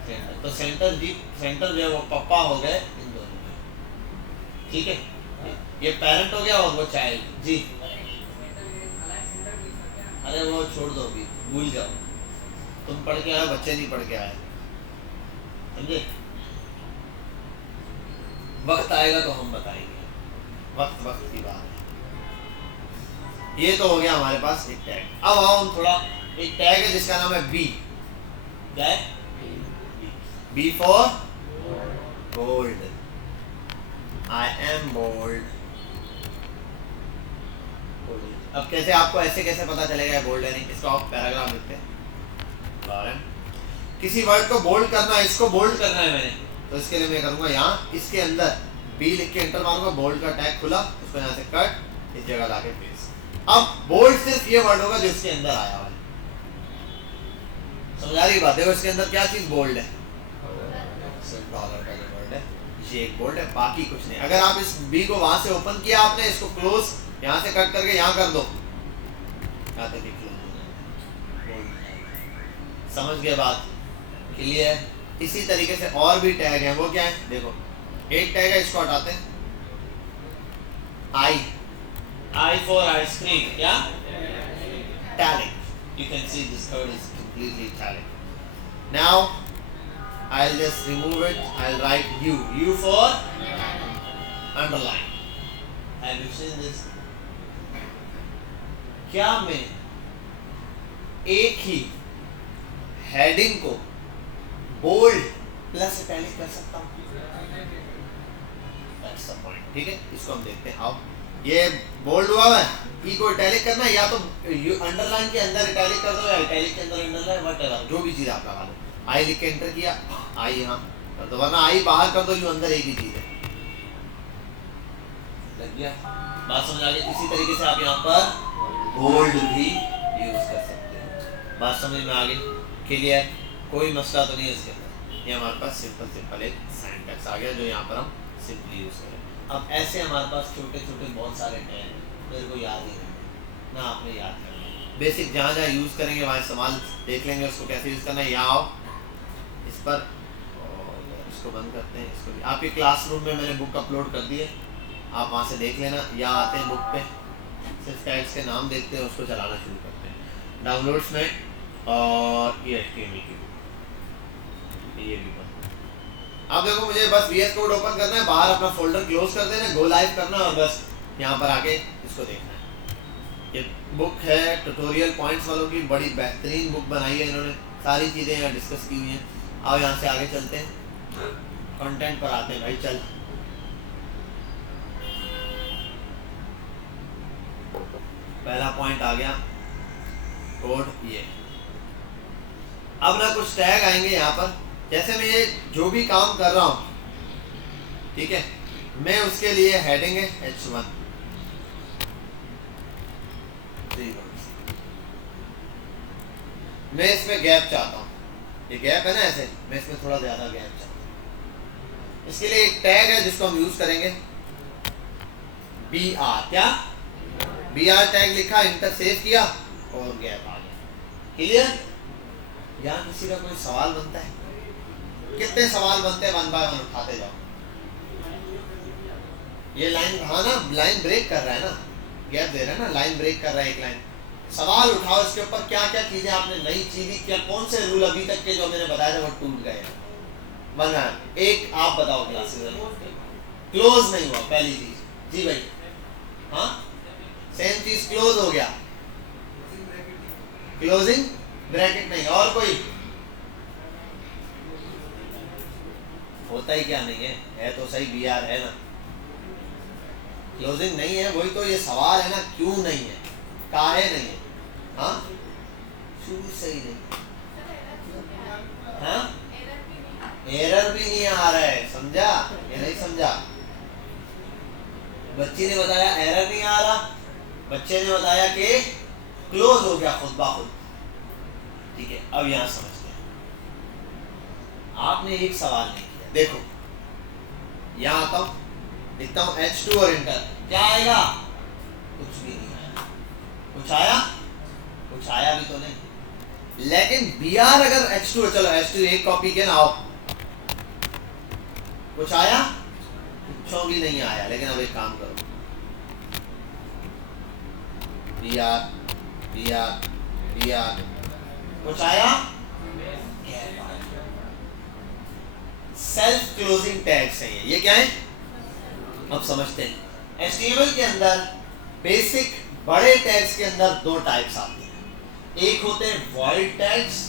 सेंटर। तो सेंटर जी, सेंटर जो है वो पप्पा हो गए इन दोनों में, ठीक है। ये पेरेंट हो गया और वो चाइल्ड जी। अरे वो छोड़ दो, अभी भूल जाओ, तुम पढ़ के आए, बच्चे नहीं पढ़ के आए, समझे। वक्त आएगा तो हम बताएंगे, वक्त वक्त की बात है। ये तो हो गया हमारे पास एक टैग। अब आओ हम थोड़ा, एक टैग है जिसका नाम है बी। क्या है? B for bold. I am bold. अब कैसे आपको ऐसे कैसे पता चलेगा बोल्ड है नहीं? इसको आप पैराग्राफ लिखते हैं। किसी वर्ड को बोल्ड करना है, इसको बोल्ड करना है मैंने, तो इसके लिए मैं करूंगा यहाँ इसके अंदर बी लिख के एंटर मारूंगा, बोल्ड का टैग खुला, उसको यहाँ से कट, इस जगह लाके पेस्ट। अब बोल्ड सिर्फ ये वर्ड होगा जो इसके अंदर आया हुआ है। समझ आ रही बात? देखो इसके अंदर क्या चीज बोल्ड है, सिर्फ डॉलर का जो वर्ड है ये एक बोल्ड है, बाकी कुछ नहीं। अगर आप इस बी को वहां से ओपन किया आपने, इसको क्लोज यहाँ से कट करके यहाँ कर दो, समझ गए बात? क्लियर? इसी तरीके से और भी टैग हैं, वो क्या है देखो। एक टैग है, इसको हटाते हैं, आई, आई फॉर आइसक्रीम, क्या? Italic. You can see this word is completely italic. Now I'll just remove it. I'll write U. U for underline. Have you seen this? क्या मैं एक ही हेडिंग को बोल्ड प्लस इटैलिक कर सकता हूँ? That's the point. ठीक है, इसको हम देखते हैं। अब ये बोल्ड हुआ है, ई को इटैलिक करना है, या तो अंडरलाइन के अंदर इटैलिक कर दो या इटैलिक के अंदर अंडरलाइन, व्हाटएवर, जो भी चीज आप लगा लो। आई लिख के एंटर किया, आई यहाँ कर दो, वरना आई बाहर कर दो, यू अंदर एक ही चीज है। लग गया? बात समझ आ गई? इसी तरीके से आप यहाँ पर बोल्ड भी यूज कर सकते हैं। बात समझ में आ गई? क्लियर? कोई मसला तो नहीं है इसके अंदर। ये हमारे पास सिंपल सिंपल एक सिंटैक्स आ गया जो यहाँ पर हम सिंपली यूज करें। अब ऐसे हमारे पास छोटे छोटे बहुत सारे टैग, मेरे को याद ही नहीं ना, आपने याद करना। बेसिक जहाँ जहाँ यूज़ करेंगे वहाँ इस्तेमाल देख लेंगे, उसको कैसे यूज़ करना है। यहाँ आओ, इस पर, और इसको बंद करते हैं। इसको भी आपके क्लासरूम में मैंने बुक अपलोड कर दी है, आप वहाँ से देख लेना। यहाँ आते हैं बुक पे, सिर्फ टैग्स के नाम देखते हैं, उसको चलाना शुरू करते हैं डाउनलोड्स में। और ये HTML की बुक, ये भी बंद। अब देखो मुझे बस VS कोड ओपन करना है, बाहर अपना फोल्डर क्लोज कर देना, गो लाइव करना, और बस यहाँ पर आके इसको देखना है। ये बुक है ट्यूटोरियल पॉइंट्स वालों की, बड़ी बेहतरीन बुक बनाई है इन्होंने, सारी चीज़ें यहाँ डिस्कस की हुई हैं। आओ यहाँ से आगे चलते हैं, कंटेंट पर आते हैं भाई। चल पहला पॉइंट आ गया कोड ये। अब ना कुछ टैग आएंगे यहाँ पर, जैसे मैं ये जो भी काम कर रहा हूँ, ठीक है, मैं उसके लिए हेडिंग है H1, मैं इसमें गैप चाहता हूँ, ये गैप है ना ऐसे, मैं इसमें थोड़ा ज्यादा गैप चाहता हूँ। इसके लिए एक टैग है जिसको हम यूज करेंगे BR। क्या? BR टैग लिखा, इंटर सेव किया और गैप आ गया। क्लियर? यहाँ किसी का कोई सवाल बनता है? कितने सवाल बनते हैं? 1 बाय 1 उठाते जाओ। ये लाइन, हाँ ना, लाइन ब्रेक कर रहा है ना, गैप दे रहा है ना, लाइन ब्रेक कर रहा है एक लाइन। सवाल उठाओ इसके ऊपर, क्या क्या चीजें आपने नई चीजें, क्या कौन से रूल अभी तक के जो मैंने बताया था वो टूट गए हैं? बना एक आप बताओ क्लासेस क्लोज नहीं हुआ, पहली चीज जी भाई। हाँ, सेम चीज क्लोज हो गया, क्लोजिंग ब्रैकेट नहीं। और कोई होता ही क्या नहीं है तो सही BR है ना, क्लोजिंग नहीं है, वही तो ये सवाल है ना, क्यों नहीं है, काहे नहीं है? हाँ शुरू से ही नहीं, हाँ एरर भी नहीं आ रहा है, समझा ये नहीं समझा? बच्ची ने बताया एरर नहीं आ रहा, बच्चे ने बताया कि क्लोज हो गया खुद ब खुद। ठीक है, अब यहां समझते हैं। आपने एक सवाल नहीं किया, देखो यहां आता हूं, लिखता हूं H2 और इंटर, क्या आएगा? कुछ भी नहीं आया। कुछ आया? कुछ आया भी तो नहीं। लेकिन Br अगर H2 है, चलो H2 एक कॉपी के ना, आओ कुछ आया? कुछ भी नहीं आया। लेकिन अब एक काम करो, Br Br Br कुछ आया? सेल्फ क्लोजिंग टैग्स है ये क्या है? अब समझते हैं। HTML के अंदर बेसिक बड़े टैग्स के अंदर दो टाइप्स आते हैं, एक होते हैं void टैग्स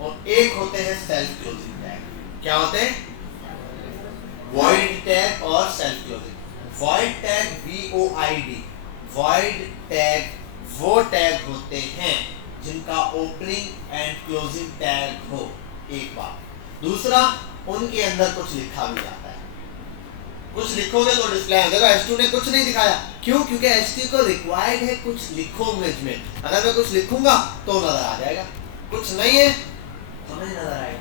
और एक होते हैं सेल्फ क्लोजिंग टैग। क्या होते हैं? void टैग और self closing. void tag VOID, void tag वो टैग होते हैं जिनका ओपनिंग एंड क्लोजिंग टैग हो, एक बात। दूसरा, उनके अंदर कुछ लिखा भी जाता है। कुछ लिखोगे तो डिस्प्ले हो जाएगा। H2 ने कुछ नहीं दिखाया, क्यों? क्योंकि H2 को रिक्वायर्ड है कुछ लिखो इमेज में। अगर मैं कुछ लिखूंगा तो नजर आ जाएगा, कुछ नहीं है तो नहीं नजर आएगा।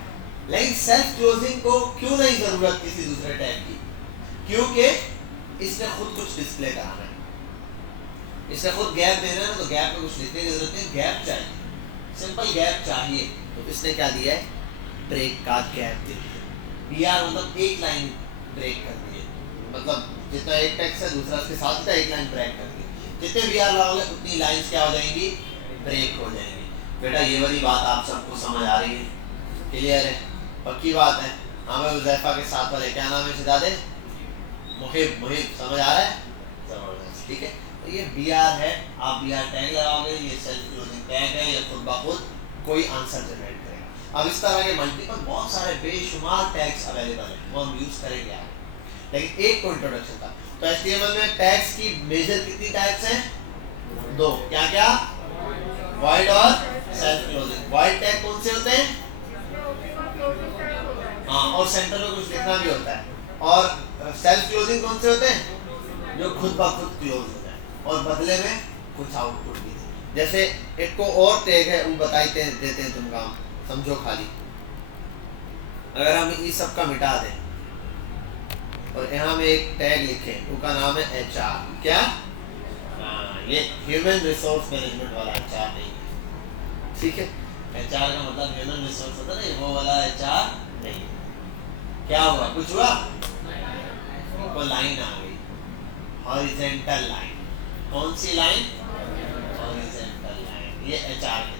लेकिन सेल्फ क्लोजिंग को क्यों नहीं जरूरत किसी दूसरे टैग की? क्योंकि इसने खुद कुछ डिस्प्ले कराना है, इसने खुद गैप देना है, तो गैप में कुछ लिखने की जरूरत नहीं, गैप चाहिए, सिंपल गैप चाहिए। तो इसने क्या दिया है? ब्रेक का गैप दे दिया। Br मतलब एक लाइन ब्रेक कर दी है, मतलब जितना एक टेक्स्ट है दूसरा उसके साथ था, एक लाइन ब्रेक कर दी। जितने Br लगाओगे उतनी लाइंस क्या हो जाएंगी? ब्रेक हो जाएंगी। बेटा ये वाली बात आप सबको समझ आ रही है? क्लियर है? पक्की बात है? हाँ मैं उज़ैफा के साथ वाले, क्या नाम है शिदादे? मुहिब, समझ आ रहा है? जबरदस्त, ठीक है। तो ये Br है, आप Br टैग लगाओगे, ये सेल्फ क्लोजिंग टैग है, ये खुद ब खुद कोई आंसर जनरेट करेगा। अब इस तरह के मल्टीपल बहुत सारे बेशुमार टैग्स अवेलेबल हैं, वो हम यूज करेंगे आप, लेकिन एक को इंट्रोडक्शन था। तो HTML में टैग्स की मेजर कितनी टाइप्स हैं? दो, क्या क्या? void और सेल्फ क्लोजिंग। void टैग कौन से होते हैं? हाँ, और सेंटर में कुछ लिखना भी होता है। और सेल्फ क्लोजिंग कौन से होते हैं? जो खुद ब खुद क्लोज हो जाए और बदले में कुछ आउटपुट भी दे। जैसे एक को और टैग है, वो बताते हैं, देते हैं तुम काम समझो खाली। अगर हम इस सब का मिटा दें और यहाँ में एक टैग लिखें, उसका नाम है HR, क्या? ये ह्यूमन रिसोर्स मैनेजमेंट वाला HR नहीं है, ठीक है? HR का मतलब ह्यूमन रिसोर्स होता है ना, वो वाला HR नहीं। क्या हुआ? कुछ हुआ? को लाइन आ गई, हॉरिजेंटल लाइन। कौन सी लाइन? Horizontal line. ये HR के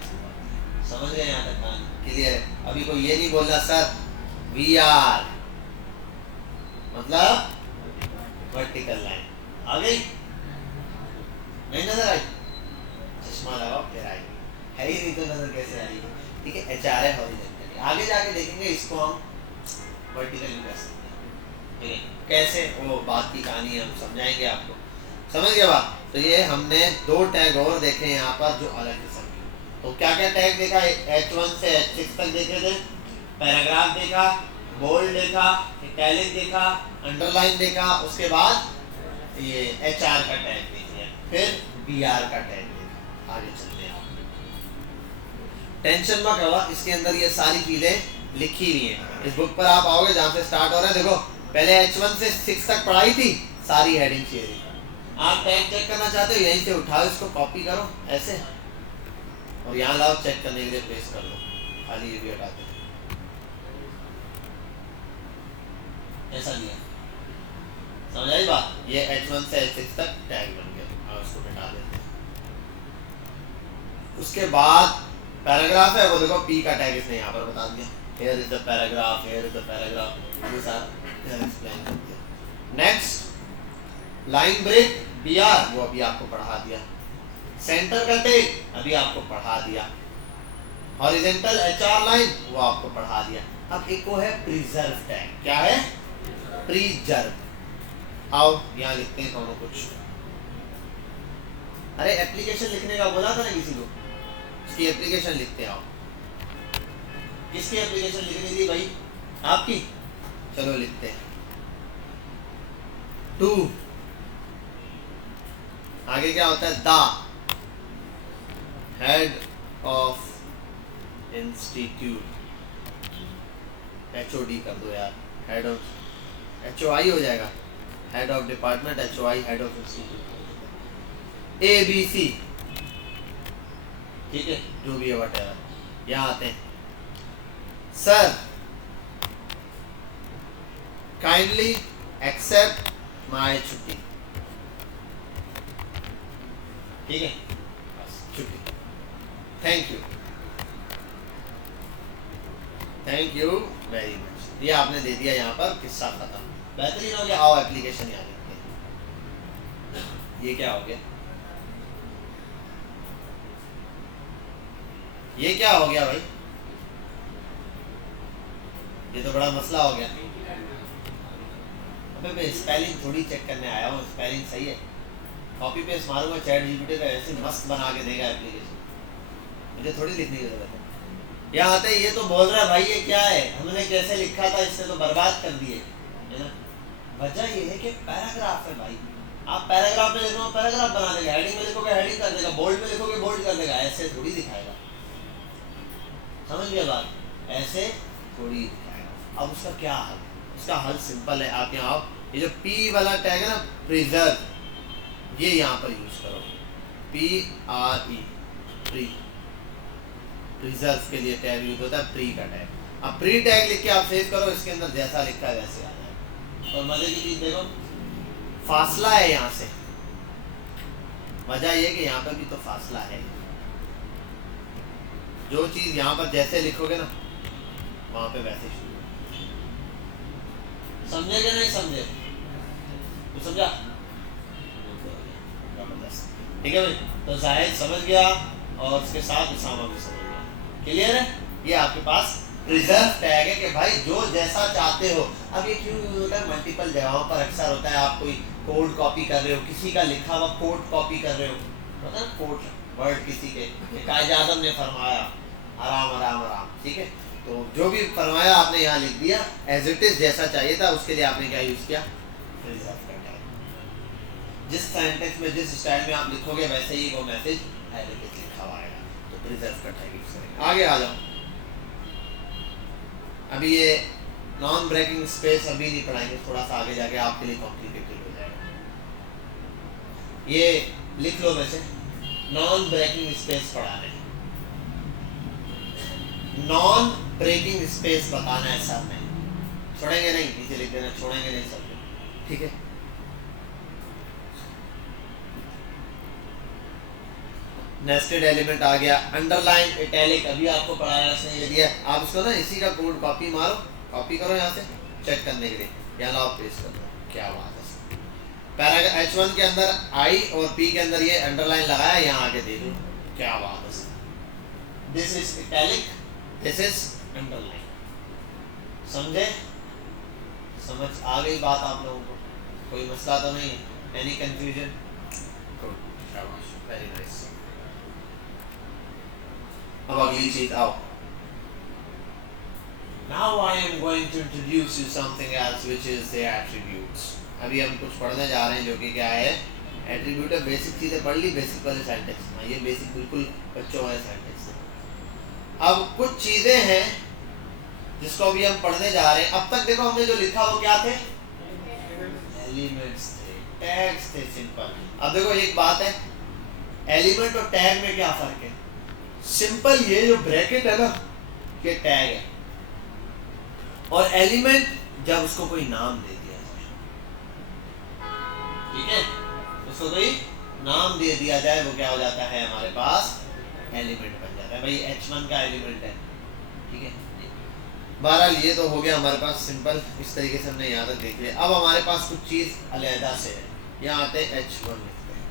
समझ गए? यहाँ तक क्लियर है? अभी कोई ये नहीं बोलना सर VR मतलब वर्टिकल लाइन। आ गई? नहीं नजर आई? चश्मा लगाओ फिर आएगी, है ही नहीं तो नजर कैसे आएगी? ठीक है, HR है हॉरिजेंटल। आगे जाके देखेंगे इसको हम वर्टिकल कर सकते हैं, ठीक है? कैसे, वो बात की कहानी हम समझाएंगे आपको। समझ गए बात? तो ये हमने दो टैग और देखे यहाँ पर जो अलग किस्म के। तो क्या क्या टैग देखा? H1 से H6 तक देखे थे, पैराग्राफ देखा, बोल्ड देखा, इटैलिक देखा, अंडरलाइन देखा, उसके बाद ये HR का टैग देख लिया, फिर Br का टैग देखा। आगे चलते हैं, टेंशन मत लो, इसके अंदर ये सारी चीजें लिखी हुई हैं। इस बुक पर आप आओगे जहाँ से स्टार्ट हो रहा है, देखो पहले H1 से 6 तक पढ़ाई थी, सारी हेडिंग शेयरिंग। आप टैग चेक करना चाहते हो, यहीं से उठाओ, इसको कॉपी करो ऐसे और यहाँ लाओ, चेक करने के लिए प्लेस कर लो, खाली ये भी हटा दो। ऐसा दिया, समझ आई बात? ये H1 से H6 तक टैग बन गया, और उसको मिटा देते हैं। उसके बाद पैराग्राफ है, वो देखो P का टैग इसने यहाँ पर बता दिया, here is the paragraph, here is the paragraph, ये सारा एक्सप्लेन कर दिया। नेक्स्ट लाइन ब्रेक Br, वो अभी आपको पढ़ा दिया। सेंटर का टैग अभी आपको पढ़ा दिया। हॉरिजेंटल HR लाइन वो आपको पढ़ा दिया। अब एक को है प्रिजर्व टैग। क्या है? प्रिजर्व। आओ यहाँ लिखते हैं दोनों कुछ। अरे एप्लीकेशन लिखने का बोला था ना किसी को, उसकी एप्लीकेशन लिखते हैं। आओ, किसकी एप्लीकेशन लिखनी थी भाई? आपकी। चलो लिखते हैं। 2 आगे क्या होता है? The head of institute, HOD कर दो यार, हेड ऑफ, HOI हो जाएगा, head of department, HOI head of institute, ABC, ठीक है, जो भी है वटेवर। यहाँ आते हैं, सर काइंडली एक्सेप्ट माय छुट्टी, ठीक है, छुट्टी, थैंक यू वेरी मच। ये आपने दे दिया यहाँ पर, किस्सा खत्म, बेहतरीन हो गया। आओ एप्लीकेशन यहाँ लिखते हैं। ये क्या हो गया? ये क्या हो गया भाई? ये तो बड़ा मसला हो गया। अबे मैं स्पेलिंग थोड़ी चेक करने आया हूँ, स्पेलिंग सही है। कॉपी पेस्ट मारूंगा चैट जीपीटी का, ऐसे मस्त बना के देगा एप्लीकेशन, मुझे थोड़ी लिखने की जरूरत है। यहाँ आते ये तो बोल रहा है भाई ये क्या है, हमने कैसे लिखा था, इसने तो बर्बाद कर दिए, है ना। वजह ये है कि पैराग्राफ है भाई, आप पैराग्राफ में लिखो पैराग्राफ बना देगा, हेडिंग में लिखोगे हेडिंग कर देगा, बोल्ड में लिखोगे बोल्ड कर देगा, ऐसे थोड़ी दिखाएगा। समझ गए बात? ऐसे थोड़ी दिखाएगा। अब उसका क्या हल है? उसका हल सिंपल है। आप यहाँ आओ, ये जो P वाला टैग है ना, प्रिजर्व, ये यहाँ पर यूज करो, PRE, प्री, प्रिजर्व के लिए टैग यूज होता है, प्री का टैग। अब प्री टैग लिख के आप सेव करो, इसके अंदर जैसा लिखा है वैसे आ जाए। और मजे की चीज देखो, फासला है यहाँ से, वजह ये कि यहाँ पर भी तो फासला है। जो चीज यहाँ पर जैसे लिखोगे ना, वहां पे वैसे शुरू। समझे कि नहीं समझे? तो समझा? ठीक है भाई, तो जाहिद समझ गया और उसके साथ उसामा भी समझ गया। क्लियर है? ये आपके पास रिजर्व टैग है कि भाई जो जैसा चाहते हो। अब ये क्यों यूज होता है? मल्टीपल जगहों पर अक्सर होता है, आप कोई कोड कॉपी कर रहे हो, किसी का लिखा हुआ कोड कॉपी कर रहे हो, पता है कोड वर्ड किसी के, कायदे आज़म ने फरमाया आराम आराम आराम, ठीक है, तो जो भी फरमाया आपने यहाँ लिख दिया, एज इट इज जैसा चाहिए था, उसके लिए आपने क्या यूज किया? रिजर्व का टैग। जिस सेंटेंस में जिस स्टाइल में आप लिखोगे वैसे ही वो मैसेज एज इट इज लिखा हुआ आएगा, तो रिजर्व का टैग यूज करेंगे। आगे आ जाओ। अभी ये नॉन ब्रेकिंग स्पेस अभी नहीं पढ़ाएंगे, थोड़ा सा आगे जाके आपके लिए कॉम्प्लिकेटेड हो जाएगा। ये लिख लो वैसे, नॉन ब्रेकिंग स्पेस पढ़ाना है, नॉन ब्रेकिंग स्पेस बताना है सर ने, छोड़ेंगे नहीं, नीचे लिख देना, छोड़ेंगे नहीं सर, ठीक है। नेस्टेड एलिमेंट आ गया, अंडरलाइन, इटैलिक अभी आपको पढ़ाया उसने, ये दिया, आप इसको ना इसी का कोड कॉपी मारो, कॉपी करो यहाँ से चेक करने के लिए, यहाँ लाओ पेस्ट कर दो, क्या बात है। पैराग्राफ H1 के अंदर I और P के अंदर ये अंडरलाइन लगाया, यहाँ आके दे दो, क्या बात है। This is italic, this is underline. समझे? समझ आ गई बात आप लोगों को? कोई मसला तो नहीं? Any confusion? गुड, शाबाश, वेरी नाइस। अब अगली चीज आओ। Now I am going to introduce you something else which is the attributes. अभी हम कुछ पढ़ने जा रहे हैं जो कि क्या है? एट्रीब्यूट है। बेसिक चीजें पढ़ ली, बेसिक वाले सेंटेंस में, ये बेसिक बिल्कुल बच्चों वाले सेंटेंस है। अब कुछ चीजें हैं जिसको अभी हम पढ़ने जा रहे हैं। अब तक देखो हमने जो लिखा वो क्या थे? एलिमेंट्स थे, टैग्स थे, सिंपल। अब देखो एक बात है, एलिमेंट और टैग में क्या फर्क है? सिंपल ये जो ब्रैकेट है ना, ये टैग है, और एलिमेंट जब उसको कोई नाम दे दिया जाए, ठीक है, उसको कोई नाम दे दिया जाए, वो क्या हो जाता है? हमारे पास एलिमेंट बन जाता है। भाई H1 का एलिमेंट है, ठीक है। बहरहाल ये तो हो गया हमारे पास सिंपल, इस तरीके से हमने यहाँ तक देख लिया। अब हमारे पास कुछ चीज अलहदा से है, यहाँ आते हैं H1 लिखते हैं।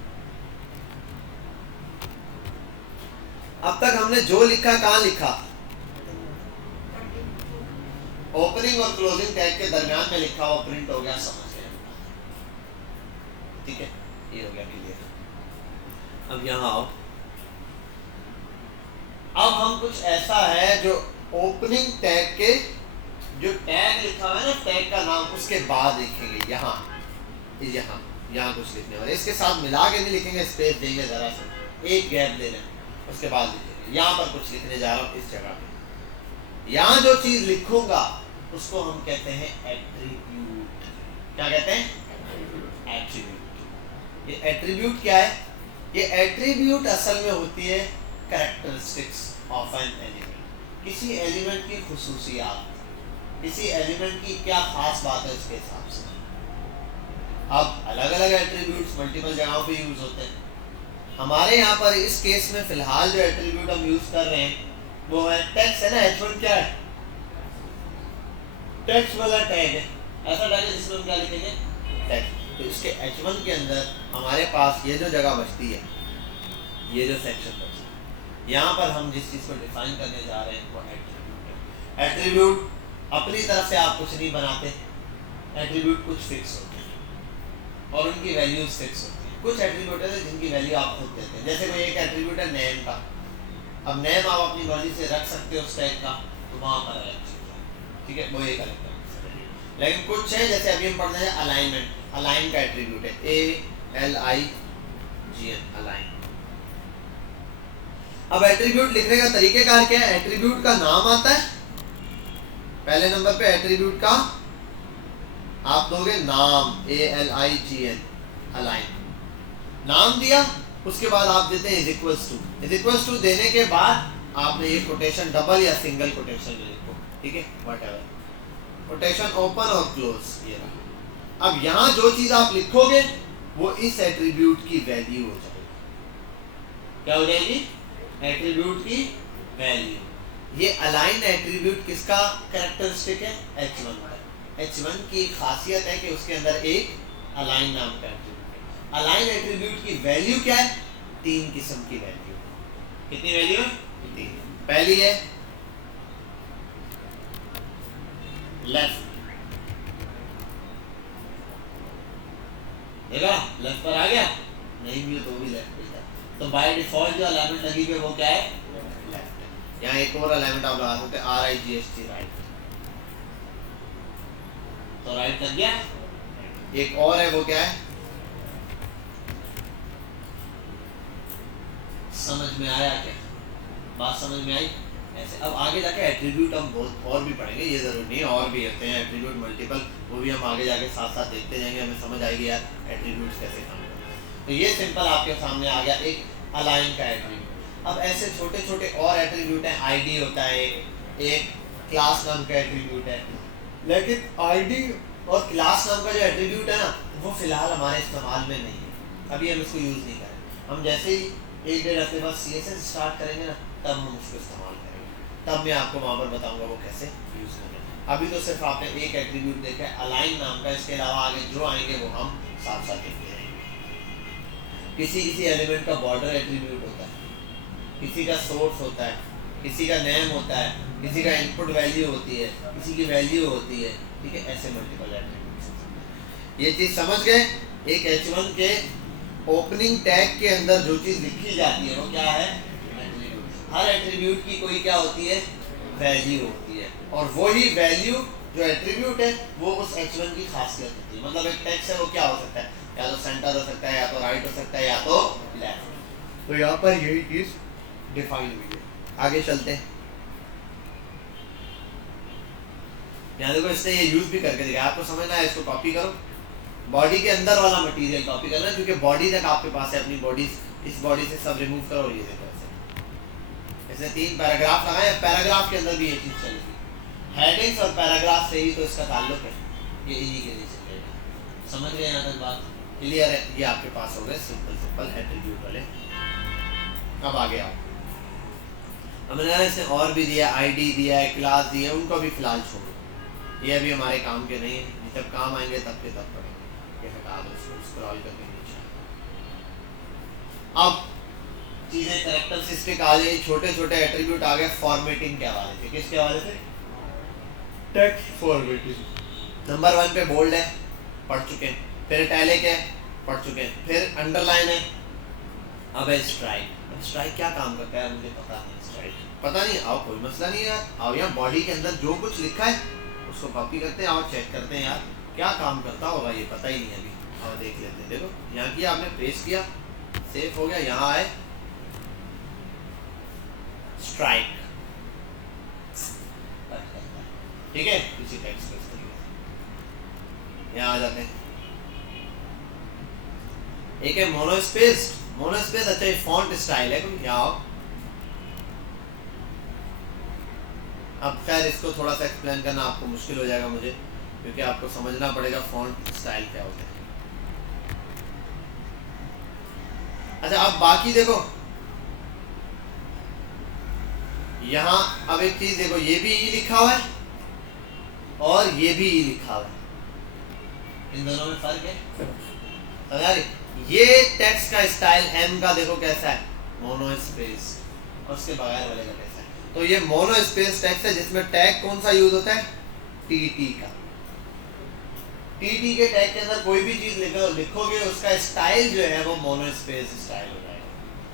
अब तक हमने जो लिखा कहाँ लिखा? ओपनिंग और क्लोजिंग टैग के दरमियान में लिखा हुआ प्रिंट हो गया, समझ गए। ठीक है, ये हो गया क्लियर। अब यहाँ आओ, अब हम कुछ ऐसा है जो ओपनिंग टैग के जो टैग लिखा हुआ है ना, टैग का नाम उसके बाद लिखेंगे, यहाँ यहाँ कुछ लिखने वाले, इसके साथ मिला के नहीं लिखेंगे, स्पेस देंगे जरा सा, एक गैप ले लें, उसके बाद लिखेंगे। यहाँ पर कुछ लिखने जा रहा हूँ इस जगह पे, यहाँ जो चीज लिखूंगा उसको हम कहते हैं एट्रीब्यूट। क्या कहते हैं? एट्रीब्यूट। ये एट्रीब्यूट क्या है? ये एट्रीब्यूट असल में होती है कैरेक्टरिस्टिक्स ऑफ एन एलिमेंट, किसी एलिमेंट की खुसूसियात, किसी एलिमेंट की क्या खास बात है उसके हिसाब से। अब अलग अलग एट्रीब्यूट्स मल्टीपल जगहों पे यूज होते हैं। हमारे यहाँ पर इस केस में फिलहाल जो एट्रीब्यूट हम यूज कर रहे हैं वो है टेक्स्ट, है ना। h1 क्या है? टेक्स्ट वाला टैग है, ऐसा टैग है जिसमें हम क्या लिखेंगे? टेक्स्ट। तो इसके h1 के अंदर हमारे पास ये जो जगह बचती है, ये जो सेक्शन बचता है, यहाँ पर हम जिस चीज को डिफाइन करने जा रहे हैं वो एट्रीब्यूट है। एट्रीब्यूट अपनी तरफ से आप कुछ नहीं बनाते, एट्रीब्यूट कुछ फिक्स होते हैं और उनकी वैल्यूज फिक्स होती है। कुछ एट्रीब्यूट है जिनकी वैल्यू आप खुद देते हैं, जैसे कोई एक एट्रीब्यूट है नेम का। अब नेम आप अपनी मर्जी से रख सकते हो उस टैग का, तो वहां पर अलग चीज है, ठीक है, वो एक अलग तरह से। लेकिन कुछ है, जैसे अभी हम पढ़ रहे हैं अलाइनमेंट, अलाइन का एट्रीब्यूट है ALIGN, अलाइन। अब एट्रीब्यूट लिखने का तरीकेकार क्या है? एट्रीब्यूट का नाम आता है पहले नंबर पे, एट्रीब्यूट का आप दोगे नाम ALIGN, अलाइन। नाम दिया, उसके बाद आप देते हैं इज इक्वल्स टू देने के बाद आपने ये कोटेशन डबल या सिंगल कोटेशन लिखो, ठीक है, व्हाटएवर, कोटेशन ओपन और क्लोज, ये रहा। अब यहाँ जो चीज आप लिखोगे वो इस एट्रीब्यूट की वैल्यू हो जाएगी। क्या हो जाएगी? एट्रीब्यूट की वैल्यू। ये अलाइन एट्रीब्यूट किसका कैरेक्टरिस्टिक है? h1 का। h1 की खासियत है कि उसके अंदर एक अलाइन नाम का एट्रीब्यूट है। अलाइन एट्रीब्यूट की वैल्यू क्या है? 3 किस्म की वैल्यू। कितनी वैल्यू है? 3। पहली है लेफ्ट, देखा लेफ्ट पर आ गया, नहीं भी तो भी लेफ्ट पे, तो बाय डिफॉल्ट जो अलाइनमेंट लगी हुई है वो क्या है? लेफ्ट। यहाँ एक और अलाइनमेंट आप लगा सकते हैं RIGHT, राइट, तो राइट लग गया। एक और है, वो क्या है? समझ में आया क्या? बात समझ में आई? ऐसे अब आगे जाके एट्रीब्यूट हम बहुत और भी पढ़ेंगे, ये जरूरी नहीं, और भी होते हैं एट्रीब्यूट मल्टीपल, वो भी हम आगे जाके साथ साथ देखते जाएंगे, हमें समझ आएगी यार एट्रीब्यूट्स कैसे काम करते हैं। तो ये सिंपल आपके सामने आ गया एक अलाइन का एट्रीब्यूट। अब ऐसे छोटे छोटे और एट्रीब्यूट हैं, ID होता है, एक क्लास नाम का एट्रीब्यूट है। लेकिन ID और क्लास नाम का जो एट्रीब्यूट है ना, वो फिलहाल हमारे इस्तेमाल में नहीं है, अभी हम इसको यूज़ नहीं करें। हम जैसे ही 1-1.5 हफ्ते बाद CSS स्टार्ट करेंगे ना, तब हम उसको इस्तेमाल करेंगे, तब मैं आपको वहाँ पर बताऊंगा वो कैसे यूज़ करें। अभी तो सिर्फ आपने एक एट्रीब्यूट देखा है अलाइन नाम का, इसके अलावा आगे जो आएंगे वो हम साथ साथ देखते रहेंगे। किसी किसी एलिमेंट का बॉर्डर एट्रीब्यूट होता है, किसी का सोर्स होता है, किसी का नेम होता है, किसी का इनपुट वैल्यू होती है, किसी की वैल्यू होती है, ठीक है, ऐसे मल्टीपल एट्रीब्यूट्स। ये चीज़ समझ गए? एक H1 के ओपनिंग टैग के अंदर जो चीज़ लिखी जाती है वो क्या है? एट्रीब्यूट। हर एट्रीब्यूट की कोई क्या होती है? वैल्यू होती है, और वही वैल्यू जो एट्रीब्यूट है वो उस H1 की खासियत होती है। मतलब एक टेक्स्ट है वो क्या हो सकता है? या तो सेंटर हो सकता है, या तो राइट हो सकता है, या तो लेफ्ट। तो यहाँ पर यही चीज़ डिफाइन हुई है। आगे चलते हैं, यहाँ देखो इसने ये यूज भी करके दिखाया, आपको समझना है, इसको कॉपी करो। बॉडी के अंदर वाला मटेरियल कॉपी करना, क्योंकि बॉडी तक आपके पास है, अपनी बॉडी, इस बॉडी से सब रिमूव करो। ये देखो ऐसे 3 पैराग्राफ लगाए, पैराग्राफ के अंदर भी ये चीज़ चलेगी। हेडिंग्स और पैराग्राफ से ही तो इसका ताल्लुक है, ये इन्हीं के नीचे चलेगा। समझ गए यहाँ तक बात? क्लियर है? ये आपके पास हो गए सिंपल एट्रीब्यूट वाले। अब आगे आओ, हमने इसने और भी दिया, ID दिया है, क्लास दिया है, उनको भी फिलहाल छोड़ो, ये अभी हमारे काम के नहीं है, जब काम आएंगे तब के तब पढ़ेंगे। ये हटा दो इसको, स्क्रॉल करके नीचे। अब चीज़ें कैरेक्टरिस्टिक आ गई, छोटे छोटे एट्रीब्यूट आ गए फॉर्मेटिंग के हवाले से। किसके हवाले से? Text formatting. नंबर 1 पे बोल्ड है, पढ़ चुके हैं। फिर इटैलिक है, पढ़ चुके हैं। फिर अंडरलाइन है, अब है स्ट्राइक। स्ट्राइक क्या काम करता है मुझे पता नहीं, स्ट्राइक पता नहीं, आओ कोई मसला नहीं यार, आओ यहाँ बॉडी के अंदर जो कुछ लिखा है उसको कॉपी करते हैं और चेक करते हैं यार क्या काम करता होगा, ये पता ही नहीं अभी। और देख लेते हैं, देखो यहाँ किया आपने, प्रेस किया, सेव हो गया, यहाँ आए स्ट्राइक, ठीक है, इसी टेक्स्ट को इस तरीके से यहाँ आ जाते हैं। एक है मोनोस्पेस, मोनोस्पेस अच्छा ये फॉन्ट स्टाइल है कोई, यहाँ आओ। अब खैर इसको थोड़ा सा एक्सप्लेन करना आपको मुश्किल हो जाएगा मुझे, क्योंकि आपको समझना पड़ेगा फॉन्ट स्टाइल क्या होता है। अच्छा अब बाकी देखो यहाँ, अब एक चीज देखो, ये भी ई लिखा हुआ है और ये भी ई लिखा हुआ है, इन दोनों में फर्क है समझा रही? ये टेक्स्ट का स्टाइल एम का देखो कैसा है, मोनोस्पेस, और उसके बगैर वाले का कैसा है। तो ये मोनोस्पेस टेक्स्ट है जिसमें टैग कौन सा यूज होता है, टीटी का। टीटी के टैग के अंदर कोई भी चीज लिखोगे उसका स्टाइल जो है वो मोनोस्पेस स्टाइल हो जाएगा।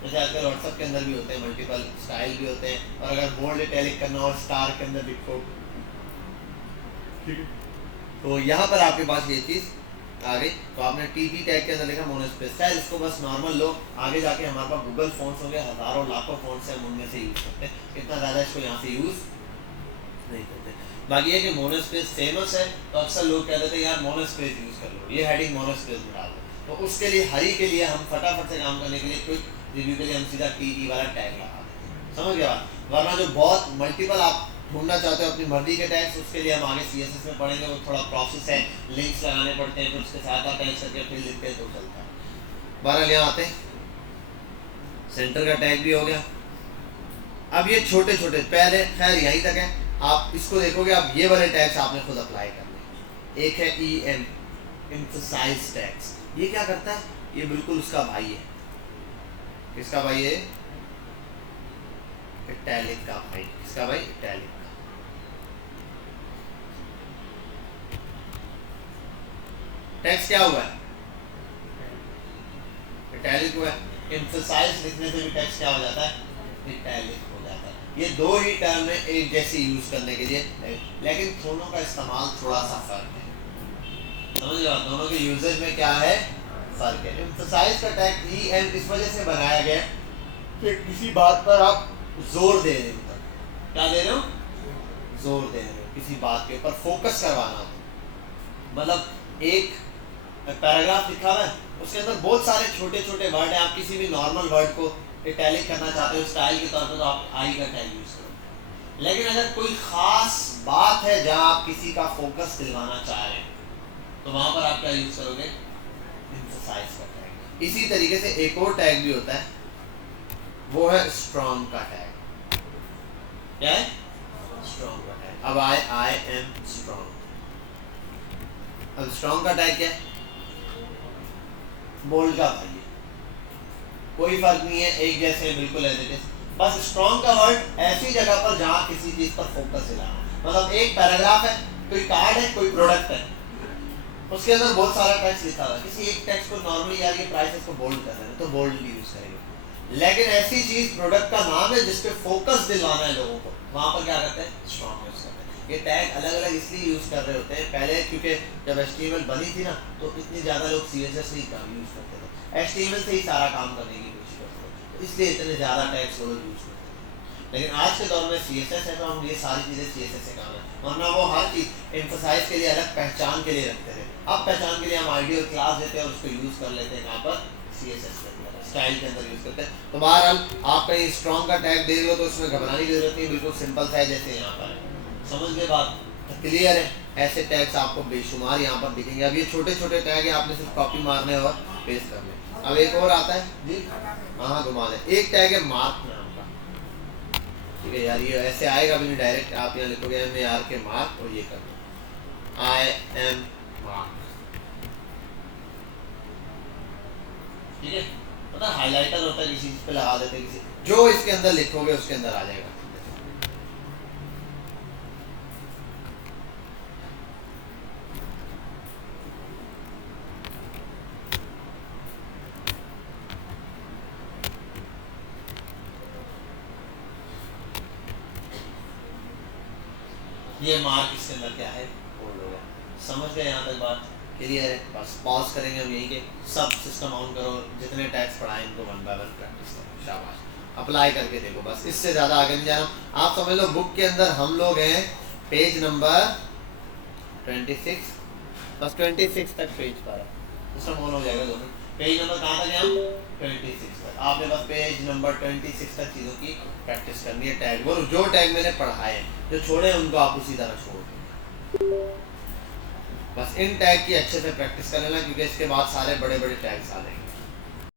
जैसे आजकल व्हाट्सएप के अंदर भी होते हैं मल्टीपल स्टाइल भी होते हैं, और अगर बोल्ड इटैलिक करना और स्टार के अंदर लिखो, तो यहाँ पर आपके पास ये चीज आ गई। तो आपने टीटी टैग के अंदर लिखा मोनोस्पेस स्टाइल, इसको बस नॉर्मल लो, आगे जाके हमारे पास गूगल फ़ॉन्ट्स होंगे, हज़ारों लाखों फ़ॉन्ट्स हैं, हम उनमें से यूज़ करते हैं, इतना ज़्यादा इसको यहाँ से यूज़ नहीं करते। बाकी ये कि मोनोस्पेस फेमस है तो अक्सर लोग कह देते हैं यार मोनोस्पेस यूज़ कर लो, ये हेडिंग मोनोस्पेस में डाल दो, तो उसके लिए हरी के लिए हम फटाफट से काम करने के लिए क्विक रिव्यू के लिए हम सीधा टीटी वाला टैग लगा देते हैं, समझ गया? वरना जो बहुत मल्टीपल आप ढूंढना चाहते हो अपनी मर्जी के टैग्स, उसके लिए हम आगे CSS में पढ़ेंगे, वो थोड़ा प्रोसेस है, लिंक्स लगाने पड़ते हैं, फिर उसके साथ अटैच करके फिर लिखते हैं तो चलता है। बहरहाल यहाँ आते हैं, सेंटर का टैग भी हो गया। अब ये छोटे छोटे पहले खैर यहीं तक है, आप इसको देखोगे, अब ये वाले टैग्स आपने खुद अप्लाई करने। एक है EM एम्फसाइज टैग्स, ये क्या करता है, ये बिल्कुल उसका भाई है, किसका भाई है, इटैलिक का भाई, किसका भाई, इटैलिक। टेक्स्ट क्या हुआ है, इटैलिक हुआ है। एम्फसाइज लिखने से भी टेक्स्ट क्या हो जाता है, इटैलिक हो जाता है। ये दो ही टर्म है एक जैसे यूज करने के लिए, लेकिन दोनों का इस्तेमाल थोड़ा सा फर्क है, समझ लो दोनों के यूजेज में क्या है फर्क है। एम्फसाइज का टैग EM इस वजह से बनाया गया कि किसी बात पर आप जोर दे रहे हो, क्या दे रहे हो, जोर दे रहे हो, किसी बात के ऊपर फोकस करवाना, मतलब एक पैराग्राफ लिखा हुआ है उसके अंदर बहुत सारे छोटे छोटे वर्ड हैं, आप किसी भी नॉर्मल वर्ड को इटैलिक करना चाहते हो स्टाइल के तौर पर तो आप आई का टैग यूज करो, लेकिन अगर कोई खास बात है जहां आप किसी का फोकस दिलवाना चाह रहे हैं तो वहां पर आप क्या यूज करोगे, एम्फसाइज का टैग। इसी तरीके से एक और टैग भी होता है, वो है स्ट्रॉन्ग का टैग। क्या है, स्ट्रॉन्ग का टैग। अब आई एम स्ट्रॉन्ग, अब स्ट्रॉन्ग का टैग क्या है, बोल्ड का भाई है, कोई फर्क नहीं है, एक जैसे है बिल्कुल एज इट इज, बस स्ट्रॉन्ग का वर्ड ऐसी जगह पर जहां किसी चीज पर फोकस दिलाना, मतलब एक पैराग्राफ है, कोई कार्ड है, कोई प्रोडक्ट है, उसके अंदर बहुत सारा टेक्स्ट लिखा हुआ है, किसी एक टेक्स्ट को नॉर्मली यार ये प्राइसेस को बोल्ड कर रहे हैं तो बोल्ड यूज करेंगे, लेकिन ऐसी चीज प्रोडक्ट का नाम है जिसपे फोकस दिलवाना है लोगों को, वहां पर क्या करते हैं, स्ट्रॉन्ग यूज करते हैं। ये टैग अलग अलग इसलिए यूज कर रहे होते हैं, पहले क्योंकि जब HTML बनी थी ना तो इतनी ज्यादा लोग CSS नहीं यूज करते थे, HTML से ही सारा काम करने की कोशिश करते थे, तो इसलिए इतने ज्यादा टैग्स वो लोग यूज करते थे। लेकिन आज के दौर में CSS है तो हम ये सारी चीजें CSS से काम है, वरना वो हर चीज एम्फसाइज के लिए अलग पहचान के लिए रखते थे, अब पहचान के लिए हम आइडियल क्लास देते हैं और उसको यूज कर लेते हैं, यहाँ पर CSS स्टाइल के अंदर यूज करते हैं। तो बहरहाल आप कहीं स्ट्रॉन्ग का टैग देख लो तो उसमें घबराने की जरूरत नहीं, बिल्कुल सिंपल सा है जैसे यहाँ पर है, समझ गए बात, क्लियर है। ऐसे टैग्स आपको बेशुमार यहाँ पर दिखेंगे। अब ये छोटे छोटे टैग है, आपने सिर्फ कॉपी मारने और पेस्ट करने। अब एक और आता है जी, हाँ घुमा दें, एक टैग है मार्क नाम का, ठीक है यार, ये ऐसे आएगा भी नहीं डायरेक्ट, आप यहाँ लिखोगे MAR के मार्क और ये कर दो I am मार्क, ठीक है, मतलब हाइलाइटर होता है, किसी चीज पे लगा देते हैं, किसी जो इसके अंदर लिखोगे उसके अंदर आ जाएगा। ये मार्क इसके अंदर क्या है, होल्ड हो गया। समझ गए यहाँ तक बात क्लियर है? बस पॉज करेंगे हम यहीं के, सब सिस्टम ऑन करो, जितने टैक्स पढ़ाए इनको 1 बाय 1 प्रैक्टिस करो, शाबाश, अप्लाई करके देखो, बस इससे ज़्यादा आगे नहीं जाना। आप समझ लो बुक के अंदर हम लोग हैं पेज नंबर 26, बस 26 तक पेज पर सिस्टम ऑन हो जाएगा दोनों। पेज नंबर कहाँ तक है हम? 26 तक। आपने बस पेज नंबर 26 तक चीज़ों की प्रैक्टिस करनी है। टैग वो जो टैग मैंने पढ़ाए हैं, जो छोड़े हैं उनको आप उसी तरह छोड़ दें। बस इन टैग की अच्छे से प्रैक्टिस कर लेना, क्योंकि इसके बाद सारे बड़े बड़े टैग्स आ जाएंगे।